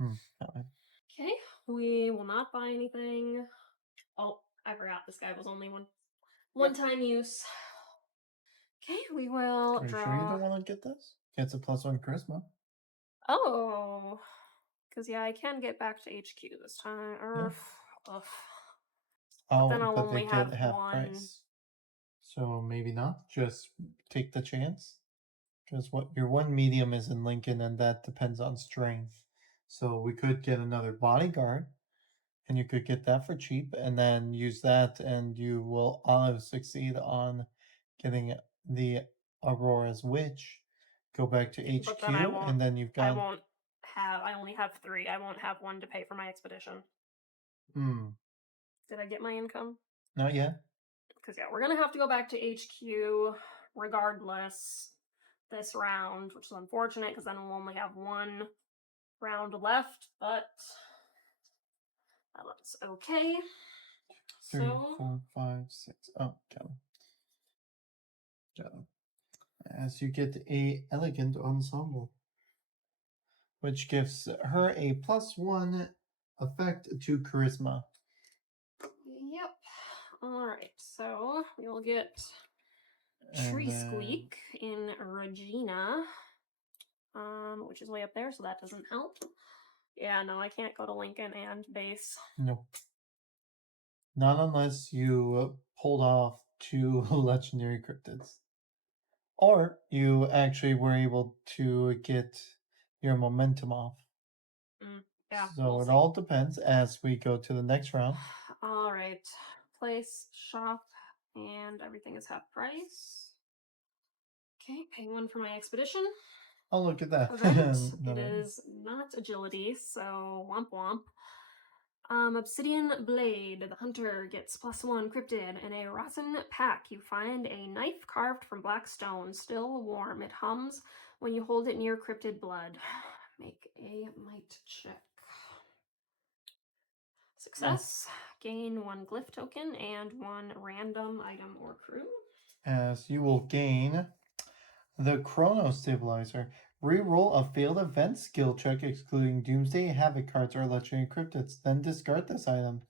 Alright. Okay, we will not buy anything. Oh, I forgot this guy was only one-time use. Okay, we will Are you draw. sure you don't want to get this? Gets a +1 charisma. Oh, because yeah, I can get back to HQ this time. Yeah. Ugh. Oh, then I'll but they only get have half 1. price. So maybe not. Just take the chance. Because what your 1 medium is in Lincoln, and that depends on strength. So we could get another bodyguard, and you could get that for cheap, and then use that, and you will succeed on getting the Aurora's Witch. Go back to HQ, But then I won't. and then you've got. I only have 3. I won't have 1 to pay for my expedition. Did I get my income? Not yet. Because yeah, we're gonna have to go back to HQ regardless this round, which is unfortunate because then we'll only have 1 round left, but that looks okay. 3, So 4, 5, 6. Oh, got it. As you get a elegant ensemble, which gives her a +1 effect to charisma. yep. All right, so we will get Tree And Squeak in Regina, which is way up there, so that doesn't help. Yeah, no, I can't go to Lincoln and base. Nope. Not unless you pulled off 2 legendary cryptids. Or you actually were able to get your momentum off. Yeah. So it all depends as we go to the next round. All right. Place, shop, and everything is half price. Okay, pay 1 for my expedition. Oh, look at that. It is not agility, so womp womp. Obsidian Blade. The hunter gets +1 cryptid. In a rotten pack, you find a knife carved from black stone, still warm. It hums when you hold it near cryptid blood. Make a might check. Success. Gain 1 glyph token and 1 random item or crew. As you will gain the Chrono Stabilizer. Reroll a failed event skill check excluding Doomsday, Havoc cards, or legendary cryptids. Then discard this item.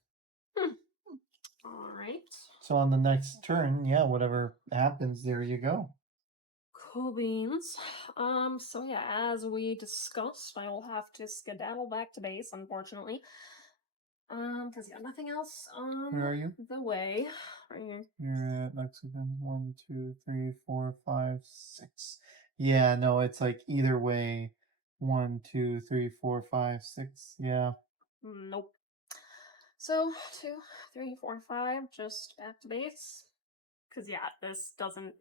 Alright. So on the next turn, yeah, whatever happens, there you go. Cool beans. So yeah, as we discussed, I will have to skedaddle back to base, unfortunately. Because yeah, nothing else Where on are you? the way. Right here. You're at Mexican. 1, 2, 3, 4, 5, 6. Yeah, no, it's like either way. 1, 2, 3, 4, 5, 6. Yeah. Nope. So 2, 3, 4, 5, just back to base. Because yeah, this doesn't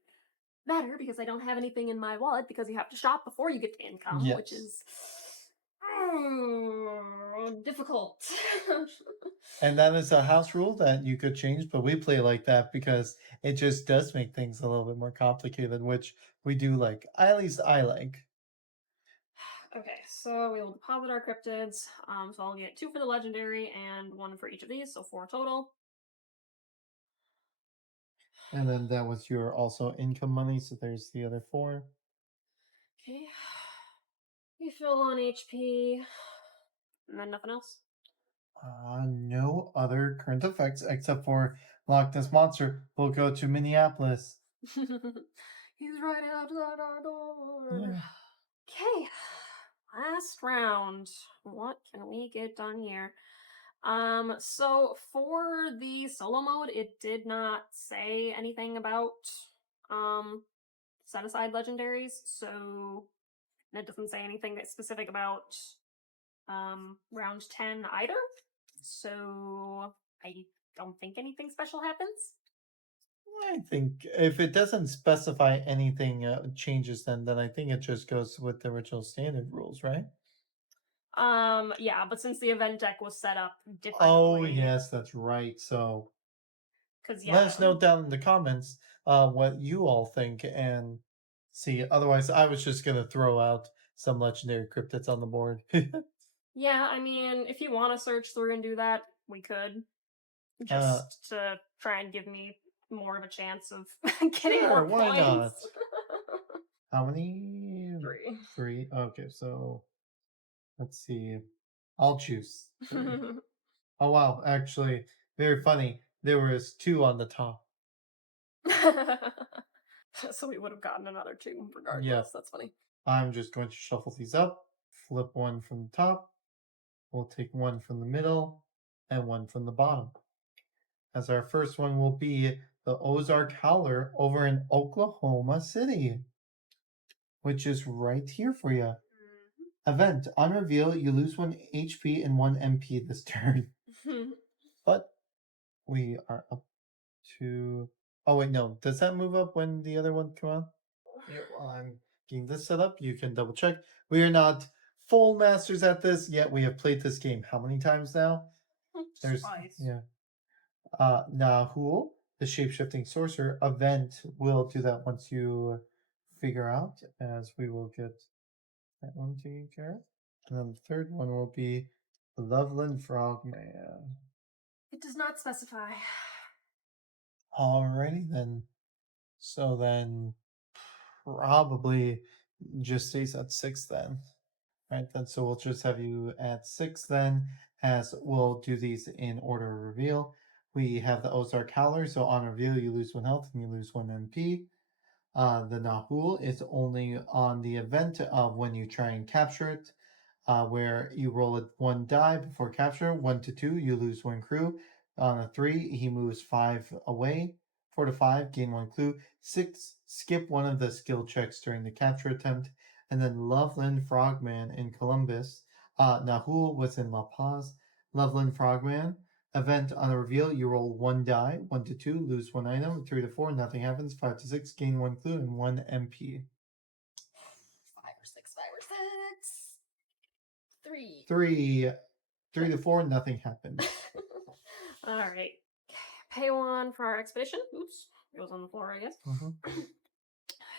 matter because I don't have anything in my wallet because you have to shop before you get to income, which Yes. is difficult. And that is a house rule that you could change, but we play like that because it just does make things a little bit more complicated, which we do like. At least I like. Okay, so we will deposit our cryptids. So I'll get 2 for the legendary and 1 for each of these, so 4 total. And then that was your also income money, so there's the other 4. Okay. Refill on HP. And then nothing else. No other current effects except for Loch Ness Monster will go to Minneapolis. He's right outside our door. Yeah. Okay. Last round. What can we get done here? So for the solo mode, it did not say anything about set aside legendaries, so it doesn't say anything that's specific about round 10 either. So I don't think anything special happens. I think if it doesn't specify anything changes, then I think it just goes with the original standard rules, right? Yeah, but since the event deck was set up differently. Oh yes, that's right. So Because let yeah. us know down in the comments what you all think and see. Otherwise, I was just gonna throw out some legendary cryptids on the board. Yeah, I mean, if you want to search through and do that, we could. Just to try and give me more of a chance of getting Sure, more why not? points. How many? 3. 3. Okay, so let's see. I'll choose 3. Oh wow, actually, very funny. There was 2 on the top. So we would have gotten another 2 regardless. Yeah. That's funny. I'm just going to shuffle these up, flip 1 from the top. We'll take 1 from the middle and 1 from the bottom. As our first one will be the Ozark Howler over in Oklahoma City, which is right here for you. Event on reveal, you lose 1 HP and 1 MP this turn. But we are up to. Oh wait, no. Does that move up when the other one come out? Yeah, while I'm getting this set up, you can double check. We are not full masters at this yet. We have played this game how many times now? Twice. Yeah. Nahul, the shapeshifting sorcerer event will do that once you figure out, as we will get that one taken care of. And then the third one will be Loveland Frogman. It does not specify. Alrighty then. So then probably just stays at 6 then. Right then, so we'll just have you at 6 then, as we'll do these in order of reveal. We have the Ozark Howler, so on reveal you lose 1 health and you lose 1 MP. The Nahul is only on the event of when you try and capture it, where you roll a 1 die before capture. 1 to 2, you lose 1 crew. On a 3, he moves 5 away. 4 to 5, gain 1 clue. 6, skip one of the skill checks during the capture attempt. And then Loveland Frogman in Columbus. Nahul was in La Paz. Loveland Frogman. Event on a reveal, you roll 1 die. 1 to 2, lose 1 item. 3 to 4, nothing happens. 5 to 6, gain 1 clue and 1 MP. 5 or 6, 5 or 6. 3. 3 to 4, nothing happens. All right. Pay 1 for our expedition. Oops. It was on the floor, I guess.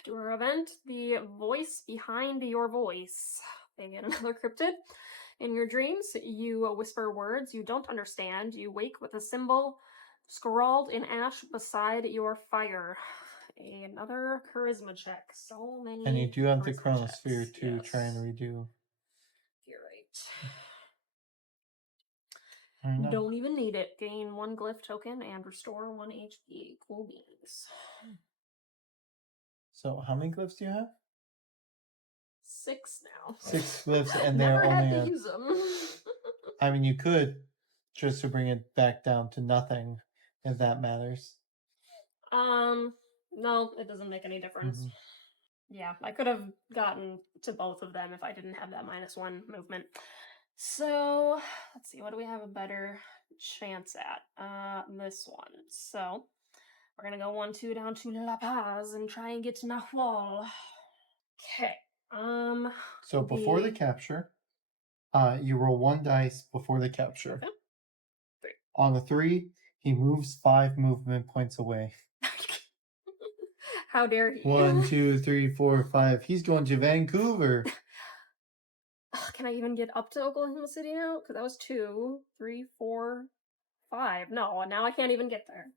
Do our event. The voice behind your voice. They get another cryptid. In your dreams, you whisper words you don't understand. You wake with a symbol scrawled in ash beside your fire. Another charisma check. So many. And you do have the charisma chronosphere checks. to Yes. try and redo. You're right. Don't even need it. Gain 1 glyph token and restore 1 HP. Cool beans. So how many glyphs do you have? 6 now. 6 glyphs, and Never they're had only. to use them. I mean, you could just to bring it back down to nothing, if that matters. No, it doesn't make any difference. Mhm. Yeah, I could have gotten to both of them if I didn't have that -1 movement. So let's see, what do we have a better chance at? This one. So we're gonna go 1-2 down to La Paz and try and get to Nahual. Okay. So before the capture, you roll 1 dice before the capture. Okay. 3. On the 3, he moves 5 movement points away. How dare he? 1, 2, 3, 4, 5. He's going to Vancouver. Can I even get up to Oklahoma City now? Because that was 2, 3, 4, 5. No, now I can't even get there.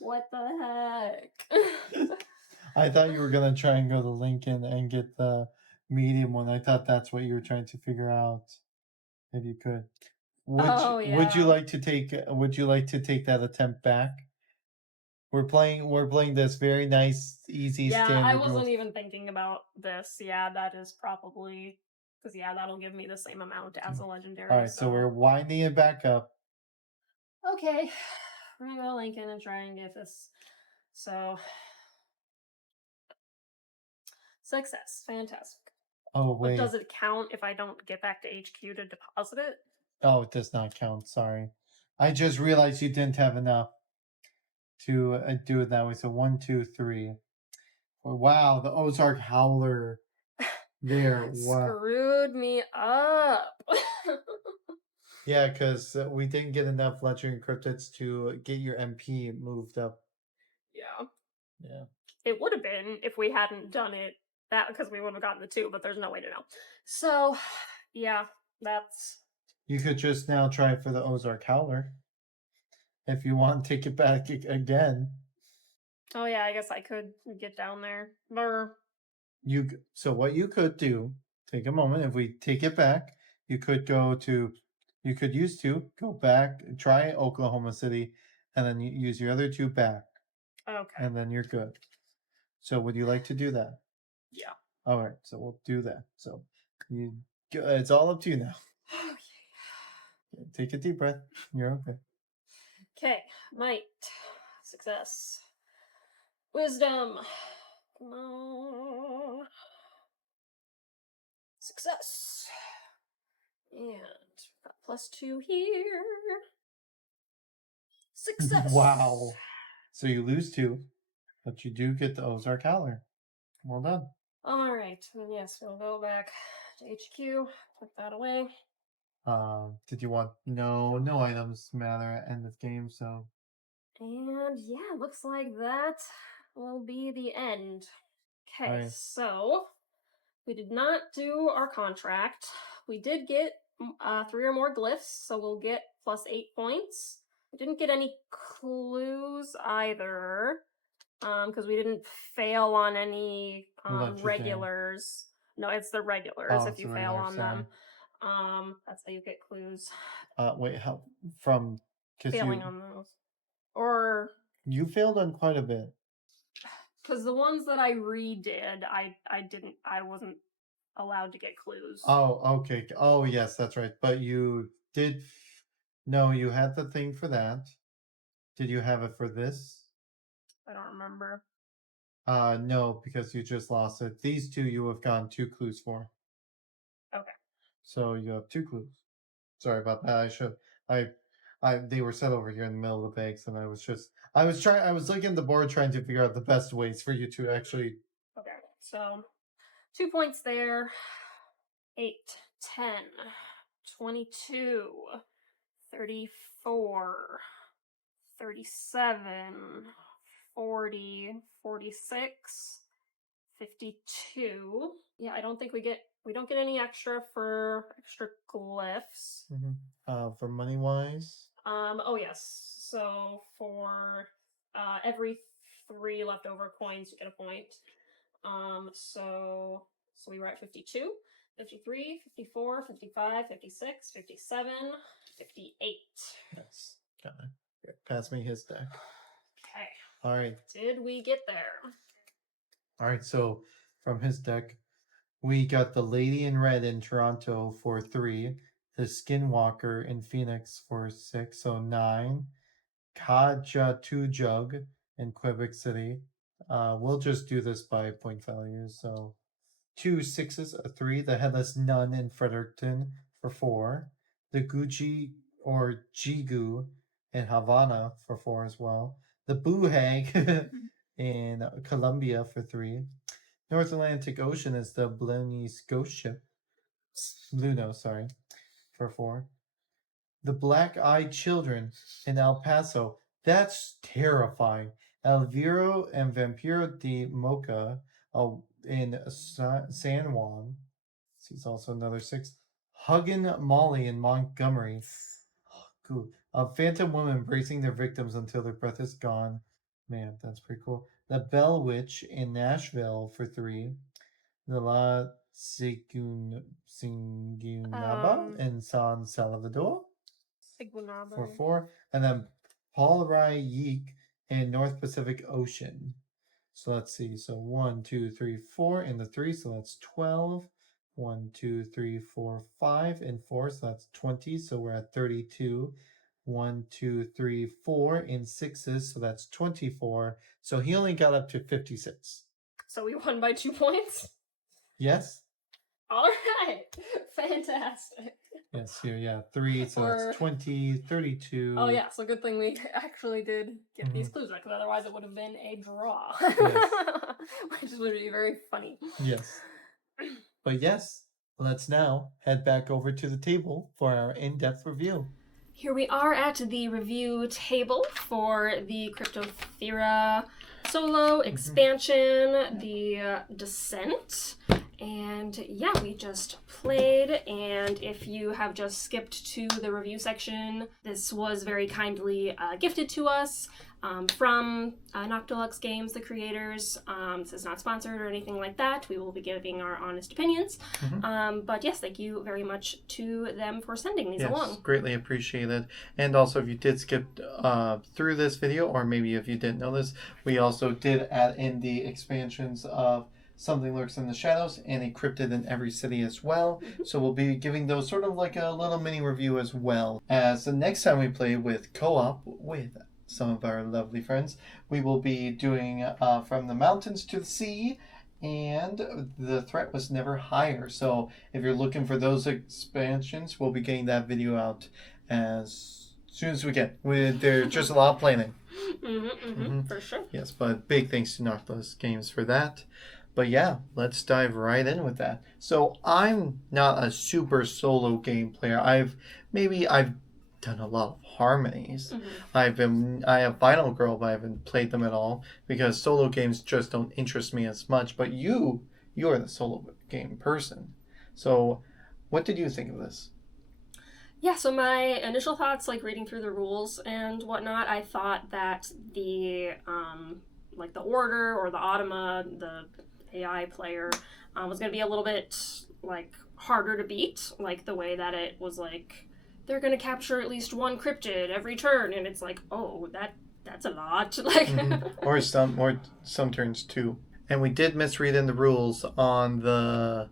What the heck? I thought you were gonna try and go to Lincoln and get the medium one. I thought that's what you were trying to figure out. If you could. Would you yeah. like to take that attempt back? We're playing this very nice, easy Yeah, standard I rules. wasn't even thinking about this. Yeah, that is probably because that'll give me the same amount as a legendary. All right, so we're winding it back up. Okay, we're gonna go Lincoln and try and get this. So success, fantastic. Oh But wait. does it count if I don't get back to HQ to deposit it? Oh, it does not count. Sorry, I just realized you didn't have enough to do it that way. So 1, 2, 3. Wow, the Ozark Howler. There, wow. Screwed me up. Yeah, because we didn't get enough legendary cryptids to get your MP moved up. Yeah. Yeah. It would have been if we hadn't done it that because we would have gotten the 2, but there's no way to know. So, yeah, that's. You could just now try for the Ozark Howler. If you want to take it back again. Oh yeah, I guess I could get down there. So what you could do, take a moment, if we take it back, you could go back, try Oklahoma City, and then you use your other 2 back. Okay. And then you're good. So would you like to do that? Yeah. All right, so we'll do that. So it's all up to you now. Okay. Take a deep breath. You're okay. Okay, might. Success. Wisdom. Come on. Success. And got +2 here. Success. Wow. So you lose 2, but you do get the Ozark Howler. Well done. All right. And yes, we'll go back to HQ. Put that away. Did you want no items matter at end of game, so. And yeah, looks like that will be the end. Okay, Right. so we did not do our contract. We did get 3 or more glyphs, so we'll get +8 points. We didn't get any clues either, because we didn't fail on any regulars. No, it's the regulars if you fail on them. That's how you get clues. Wait, how from Failing on those, or you failed on quite a bit. Because the ones that I redid, I wasn't allowed to get clues. Oh, okay. Oh, yes, that's right. But you did. No, you had the thing for that. Did you have it for this? I don't remember. No, because you just lost it. These 2 you have gotten 2 clues for. Okay. So you have 2 clues. Sorry about that. They were set over here in the middle of the bags, and I was looking at the board trying to figure out the best ways for you to actually. Okay, so 2 points there. 8, 10, 22, 34, 37, 40, 46, 52. Yeah, I don't think we don't get any extra for extra glyphs. For money wise. Oh yes. So for every 3 leftover coins, you get a point. So we were at 52, 53, 54, 55, 56, 57, 58. Yes. Got it. Pass me his deck. Okay. All right. Did we get there? All right. So from his deck, We got the Lady in Red in Toronto for 3. The Skinwalker in Phoenix for 6, so 9. Kaja Jug in Quebec City. We'll just do this by point values. So 2 6s, a 3. The Headless Nun in Fredericton for 4. The Gucci or Jigu in Havana for 4 as well. The Boo Hag in Colombia for 3. North Atlantic Ocean is the Blenny's Ghost Ship. Luno, sorry, for 4. The Black Eyed Children in El Paso. That's terrifying. Elviro and Vampiro de Mocha in San Juan. This is also another 6. Huggin' Molly in Montgomery. Cool. A Phantom Woman bracing their victims until their breath is gone. Man, that's pretty cool. The Bell Witch in Nashville for 3. The La Sigunaba in San Salvador for 4. And then Paul Rai Yeek in North Pacific Ocean. So let's see. So 1, 2, 3, 4 in the 3. So that's 12. 1, 2, 3, 4, 5 in 4. So that's 20. So we're at 32. 1, 2, 3, 4 in 6s. So that's 24. So he only got up to 56. So we won by 2 points? Yes. All right. Fantastic. Yes, here, yeah. 3, so that's 20, 32. Oh, yeah, so good thing we actually did get these clues right, because otherwise it would have been a draw. Yes. Which would be very funny. Yes. But yes, let's now head back over to the table for our in-depth review. Here we are at the review table for the Kryptothera solo expansion, the Descent. And yeah, we just played, and if you have just skipped to the review section, this was very kindly gifted to us from Noctilux Games, the creators. This is not sponsored or anything like that. We will be giving our honest opinions. But yes, thank you very much to them for sending these along. Greatly appreciated. And also, if you did skip through this video, or maybe if you didn't know this, we also did add in the expansions of Something Lurks in the Shadows and A Cryptid in Every City as well. So we'll be giving those sort of like a little mini review as well. As the next time we play with co-op with some of our lovely friends, we will be doing From the Mountains to the Sea, and The Threat Was Never Higher. So if you're looking for those expansions, we'll be getting that video out as soon as we can. There's just a lot of planning. For sure. Yes, but big thanks to Noctilus Games for that. But yeah, let's dive right in with that. So I'm not a super solo game player. I've done a lot of harmonies. I have Final Girl, but I haven't played them at all because solo games just don't interest me as much. But you're the solo game person. So what did you think of this? Yeah, so my initial thoughts, like reading through the rules and whatnot, I thought that the like the Order or the Automa, the AI player, was going to be a little bit like harder to beat, like the way that it was like they're going to capture at least one cryptid every turn, and it's like, oh, that's a lot. Like or some turns too. And we did misread in the rules on the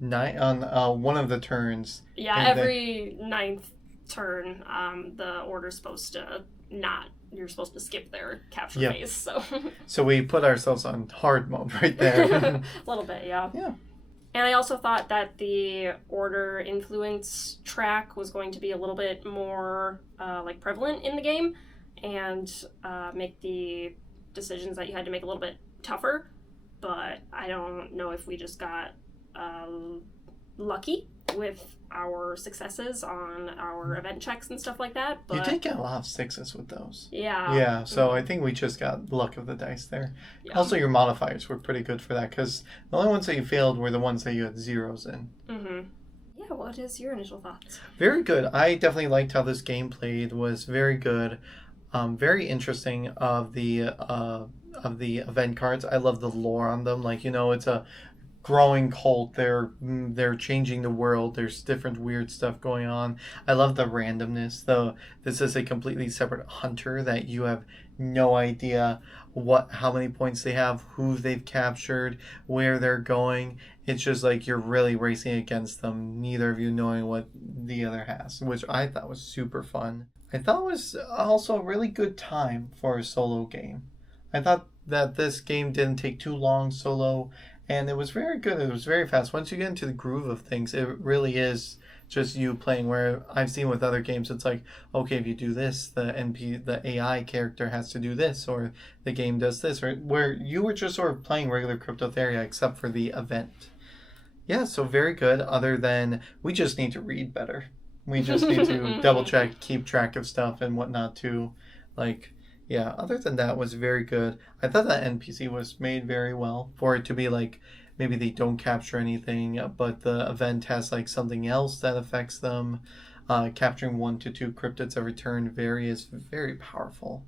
one of the turns. Yeah, every 9th turn, the Order's supposed to you're supposed to skip their capture phase. So we put ourselves on hard mode right there. A little bit, yeah. Yeah. And I also thought that the Order influence track was going to be a little bit more like prevalent in the game, and make the decisions that you had to make a little bit tougher. But I don't know if we just got lucky with our successes on our event checks and stuff like that. But you did get a lot of 6s with those. Yeah. Yeah, so I think we just got luck of the dice there. Yeah. Also, your modifiers were pretty good for that, because the only ones that you failed were the ones that you had 0s in. Yeah, what is your initial thoughts? Very good. I definitely liked how this game played. Was very good. Very interesting of the event cards. I love the lore on them. Like, it's a growing cult. They're changing the world. There's different weird stuff going on. I love the randomness, though. This is a completely separate hunter that you have no idea how many points they have, who they've captured, where they're going. It's just like you're really racing against them, neither of you knowing what the other has, which I thought was super fun. I thought it was also a really good time for a solo game. I thought that this game didn't take too long solo, and it was very good. It was very fast. Once you get into the groove of things, it really is just you playing. Where I've seen with other games, it's like, okay, if you do this, the AI character has to do this, or the game does this, or where you were just sort of playing regular Kryptothera except for the event. Yeah, so very good. Other than we just need to read better. We just need to double check, keep track of stuff and whatnot too. Like, yeah, other than that was very good. I thought that NPC was made very well for it to be like maybe they don't capture anything, but the event has like something else that affects them. Capturing 1 to 2 cryptids every turn is very powerful.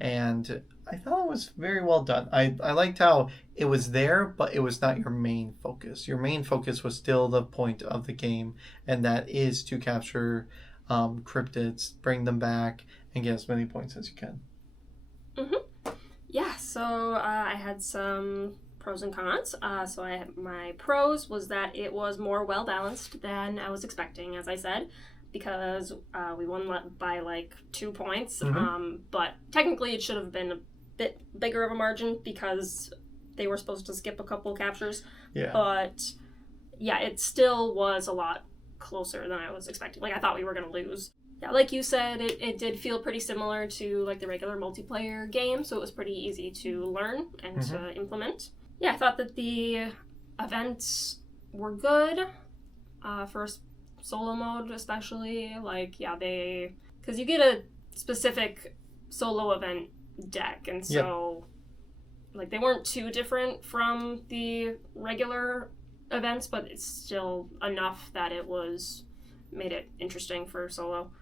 And I thought it was very well done. I liked how it was there, but it was not your main focus. Your main focus was still the point of the game, and that is to capture cryptids, bring them back, and get as many points as you can. Yeah, so I had some pros and cons. So my pros was that it was more well balanced than I was expecting, as I said, because we won by like 2 points. But technically it should have been a bit bigger of a margin because they were supposed to skip a couple captures. Yeah. But yeah, it still was a lot closer than I was expecting. Like I thought we were gonna lose. Yeah, like you said, it did feel pretty similar to like the regular multiplayer game, so it was pretty easy to learn and to implement. Yeah, I thought that the events were good for solo mode, especially. Like, yeah, because you get a specific solo event deck, and so like they weren't too different from the regular events, but it's still enough that made it interesting for solo.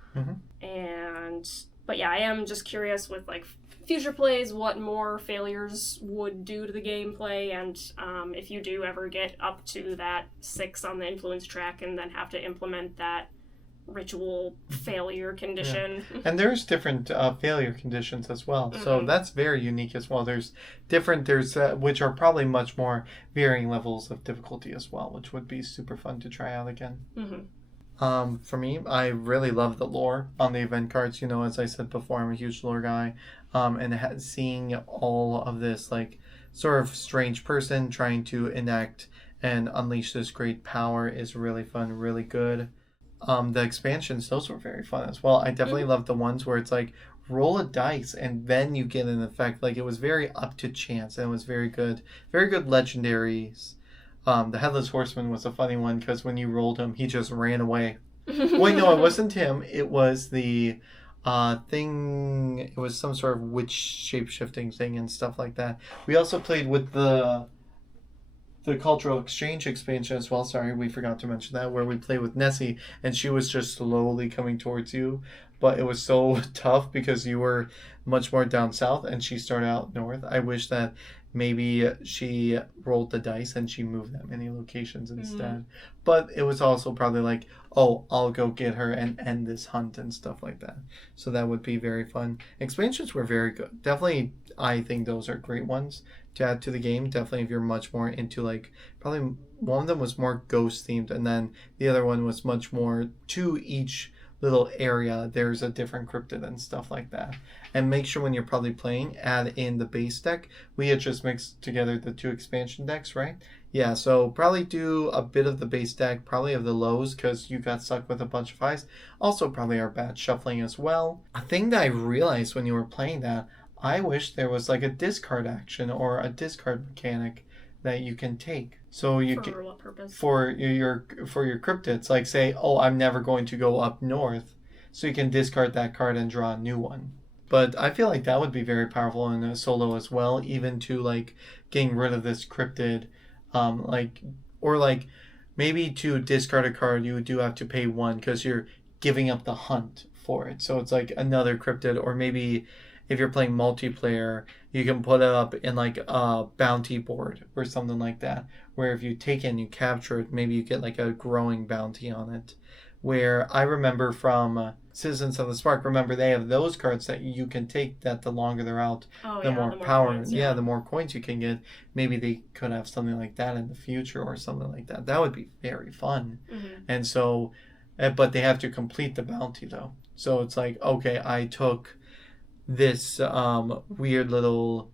But yeah, I am just curious with like future plays what more failures would do to the gameplay, and if you do ever get up to that 6 on the influence track and then have to implement that ritual failure condition. And there's different failure conditions as well, so that's very unique as well. There's which are probably much more varying levels of difficulty as well, which would be super fun to try out again. For me, I really love the lore on the event cards. You know, as I said before, I'm a huge lore guy. And seeing all of this, like, sort of strange person trying to enact and unleash this great power is really fun, really good. The expansions, those were very fun as well. I definitely love the ones where it's like, roll a dice and then you get an effect. Like, it was very up to chance and it was very good. Very good legendaries. The Headless Horseman was a funny one because when you rolled him, he just ran away. Wait, no, it wasn't him. It was the thing. It was some sort of witch shape-shifting thing and stuff like that. We also played with the Cultural Exchange expansion as well. Sorry, we forgot to mention that, where we played with Nessie, and she was just slowly coming towards you. But it was so tough because you were much more down south and she started out north. I wish that maybe she rolled the dice and she moved that many locations instead. But it was also probably like, oh, I'll go get her and end this hunt and stuff like that. So that would be very fun. Expansions were very good. Definitely, I think those are great ones to add to the game. Definitely if you're much more into like, probably one of them was more ghost themed and then the other one was much more to each little area there's a different cryptid and stuff like that. And make sure when you're probably playing, add in the base deck. We had just mixed together the 2 expansion decks, right? Yeah, so probably do a bit of the base deck, probably of the lows because you got stuck with a bunch of highs. Also probably our bad shuffling as well. A thing that I realized when you were playing that, I wish there was like a discard action or a discard mechanic that you can take. So you For what purpose? For your cryptids, like say, oh, I'm never going to go up north, so you can discard that card and draw a new one. But I feel like that would be very powerful in a solo as well, even to like getting rid of this cryptid, or maybe to discard a card you do have to pay 1 because you're giving up the hunt for it. So it's like another cryptid, or maybe if you're playing multiplayer, you can put it up in like a bounty board or something like that, where if you take it and you capture it, maybe you get like a growing bounty on it. where I remember from Citizens of the Spark, remember they have those cards that you can take that the longer they're out, Oh, the yeah, more the more power, coins, the more coins you can get. Maybe they could have something like that in the future or something like that. That would be very fun. Mm-hmm. And so, but they have to complete the bounty though. So it's like, okay, I took this weird little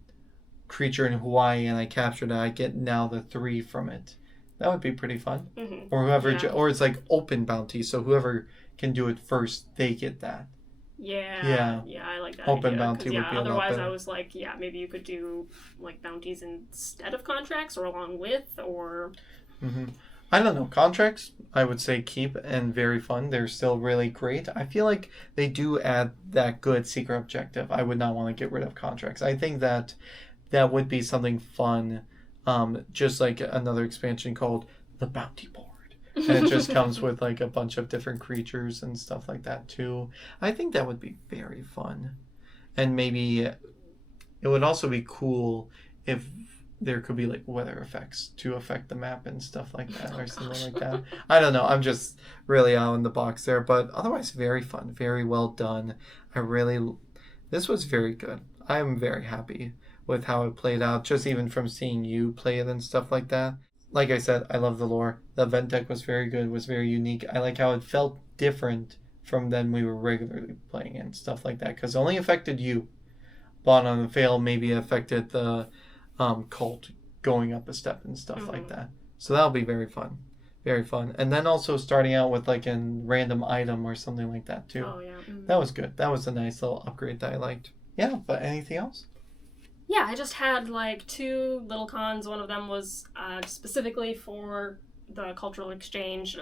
creature in Hawaii and I captured it. I get now the 3 from it. That would be pretty fun. Mm-hmm. Or whoever, Yeah. or it's like open bounty. So whoever can do it first, they get that. Yeah, I like that Open idea. bounty 'Cause, would be a lot otherwise better. I was like, yeah, maybe you could do like bounties instead of contracts or along with, or I don't know. Contracts, I would say keep and very fun. They're still really great. I feel like they do add that good secret objective. I would not want to get rid of contracts. I think that would be something fun. Just like another expansion called the Bounty Board. And it just comes with like a bunch of different creatures and stuff like that too. I think that would be very fun. And maybe it would also be cool if there could be like weather effects to affect the map and stuff like that or something like that. I don't know. I'm just really out in the box there, but otherwise very fun, very well done. This was very good. I'm very happy with how it played out, just even from seeing you play it and stuff like that. Like I said, I love the lore. The event deck was very good, was very unique. I like how it felt different from than we were regularly playing and stuff like that, because it only affected you. But on the fail, maybe it affected the cult going up a step and stuff like that. So that'll be very fun. Very fun. And then also starting out with like a random item or something like that too. Oh, yeah. Mm-hmm. That was good. That was a nice little upgrade that I liked. Yeah, but anything else? Yeah, I just had like 2 little cons. One of them was specifically for the cultural exchange,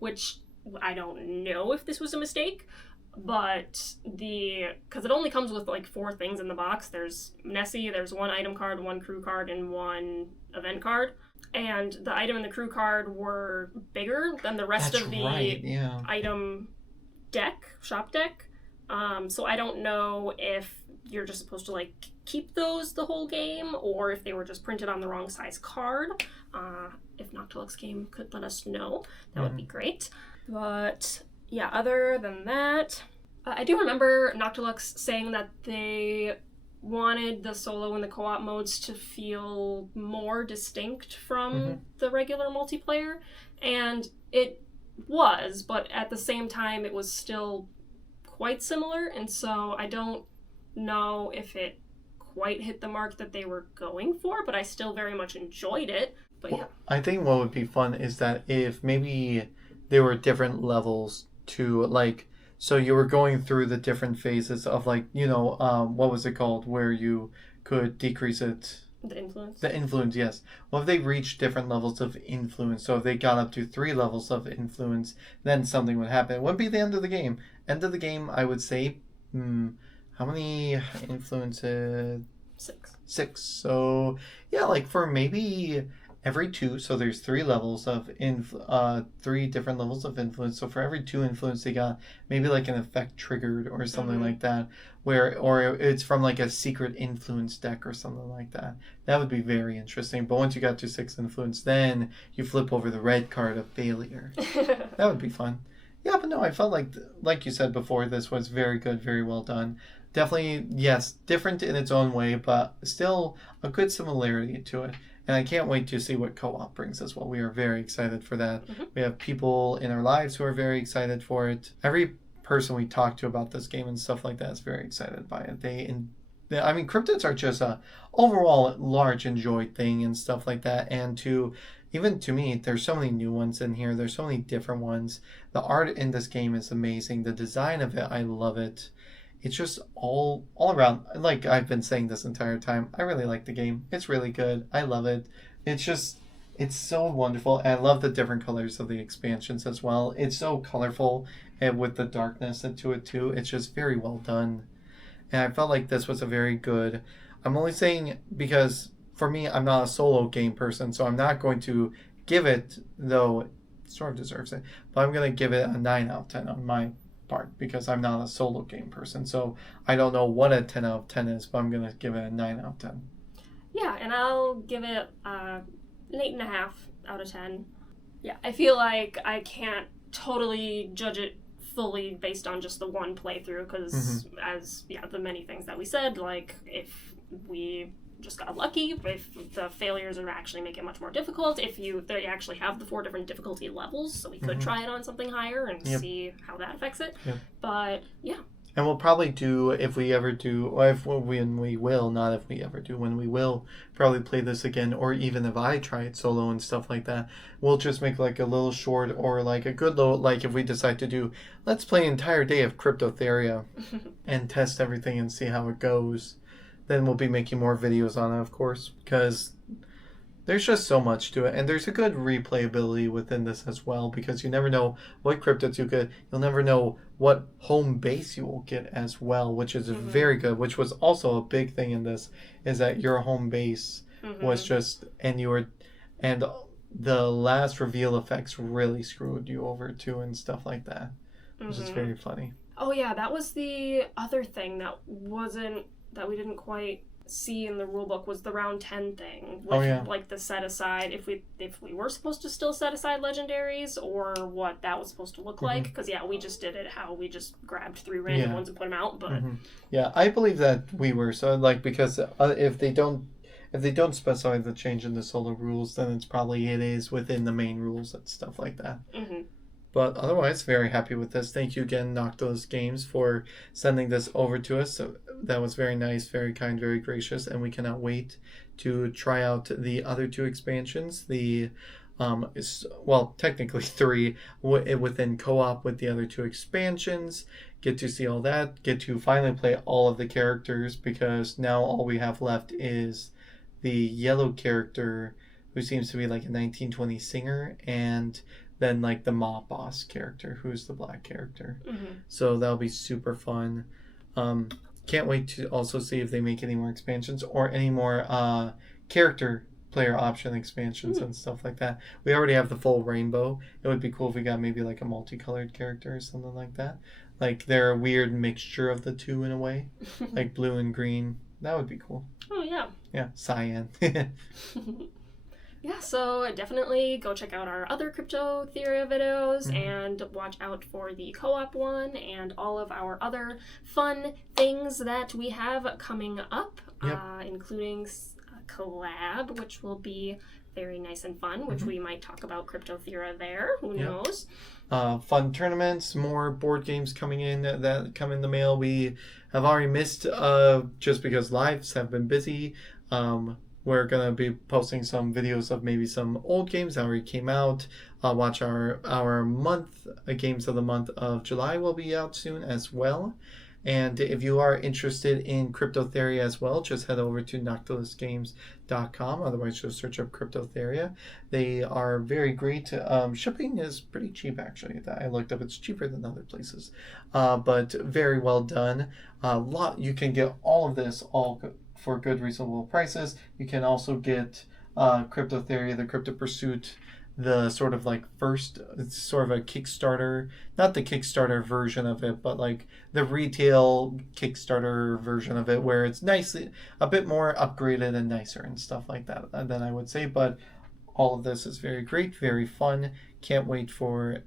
which I don't know if this was a mistake, but because it only comes with like 4 things in the box. There's Nessie, there's 1 item card, 1 crew card, and 1 event card. And the item and the crew card were bigger than the rest of the item shop deck. So I don't know if you're just supposed to like keep those the whole game, or if they were just printed on the wrong size card. If Noctilux Game could let us know, that would be great. But yeah, other than that, I do remember Noctilux saying that they wanted the solo and the co-op modes to feel more distinct from the regular multiplayer, and it was, but at the same time it was still quite similar, and so I don't know if it quite hit the mark that they were going for, but I still very much enjoyed it. But yeah, I think what would be fun is that if maybe there were different levels to like, so you were going through the different phases of like, what was it called, where you could decrease it. The influence? The influence, yes. Well, if they reached different levels of influence, so if they got up to 3 levels of influence, then something would happen. It wouldn't be the end of the game. End of the game, I would say, how many influences? 6. So, yeah, like for maybe every 2, so there's 3 levels of 3 different levels of influence. So for every 2 influence they got, maybe like an effect triggered or something like that, or it's from like a secret influence deck or something like that. That would be very interesting. But once you got to 6 influence, then you flip over the red card of failure. That would be fun. Yeah, but no, I felt like you said before, this was very good, very well done. Definitely, yes, different in its own way, but still a good similarity to it. And I can't wait to see what co-op brings as well. We are very excited for that. We have people in our lives who are very excited for it. Every person we talk to about this game and stuff like that is very excited by it. Cryptids are just a overall large enjoyed thing and stuff like that. And even to me, there's so many new ones in here. There's so many different ones. The art in this game is amazing. The design of it, I love it. It's just all around, like I've been saying this entire time, I really like the game. It's really good. I love it. It's so wonderful. And I love the different colors of the expansions as well. It's so colorful, and with the darkness into it too. It's just very well done. And I felt like this was a very good, I'm only saying because for me, I'm not a solo game person, so I'm not going to give it, though it sort of deserves it, but I'm going to give it a 9 out of 10 on my part because I'm not a solo game person. So I don't know what a 10 out of 10 is, but I'm going to give it a 9 out of 10. Yeah, and I'll give it an 8.5 out of 10. Yeah, I feel like I can't totally judge it fully based on just the one playthrough, because the many things that we said, like if we just got lucky, if the failures are actually make it much more difficult, they actually have the 4 different difficulty levels, so we could try it on something higher and see how that affects it. But yeah. And we'll probably do, if we ever do, or when we will, not if we ever do, when we will probably play this again, or even if I try it solo and stuff like that, we'll just make like a little short, or like a good little, like if we decide to do, let's play an entire day of Kryptothera and test everything and see how it goes, then we'll be making more videos on it, of course, because there's just so much to it, and there's a good replayability within this as well, because you never know what cryptids you get. You'll never know what home base you will get as well, which is very good, which was also a big thing in this, is that your home base was just, and the last reveal effects really screwed you over too and stuff like that, which is very funny. Oh yeah, that was the other thing that we didn't quite see in the rulebook, was the round 10 thing with like the set aside, if we were supposed to still set aside legendaries, or what that was supposed to look like, because we just did it how we just grabbed 3 random ones and put them out, but I believe that we were, so like, because if they don't specify the change in the solo rules, then it is within the main rules and stuff like that. But otherwise, very happy with this. Thank you again, Noctilus Games, for sending this over to us. So that was very nice, very kind, very gracious, and we cannot wait to try out the other 2 expansions. Technically 3 within co-op with the other 2 expansions. Get to see all that. Get to finally play all of the characters, because now all we have left is the yellow character, who seems to be like a 1920 singer, and then like the mob boss character, who's the black character. So that'll be super fun. Can't wait to also see if they make any more expansions, or any more character player option expansions and stuff like that. We already have the full rainbow. It would be cool if we got maybe like a multicolored character or something like that. Like they're a weird mixture of the 2 in a way, like blue and green. That would be cool. Oh yeah. Yeah, cyan. Yeah, so definitely go check out our other Kryptothera videos and watch out for the co-op one and all of our other fun things that we have coming up, including a collab, which will be very nice and fun, which we might talk about Kryptothera there. Who knows? Fun tournaments, more board games coming in that come in the mail. We have already missed just because lives have been busy. We're going to be posting some videos of maybe some old games that already came out. Watch our month, games of the month of July will be out soon as well. And if you are interested in Kryptothera as well, just head over to noctilusgames.com. Otherwise, just search up Kryptothera. They are very great. Shipping is pretty cheap, actually. I looked up. It's cheaper than other places. But very well done. You can get all of this for good, reasonable prices. You can also get Kryptothera, the Crypto Pursuit, the sort of like it's sort of a Kickstarter, not the Kickstarter version of it, but like the retail Kickstarter version of it, where it's nicely, a bit more upgraded and nicer and stuff like that than I would say. But all of this is very great, very fun. Can't wait for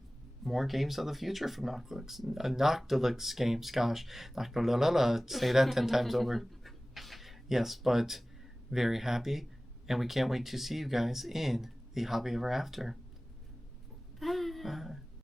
more games of the future from Noctilus Games. Gosh, say that 10 times over. Yes, but very happy, and we can't wait to see you guys in the Hobby Ever After. Bye.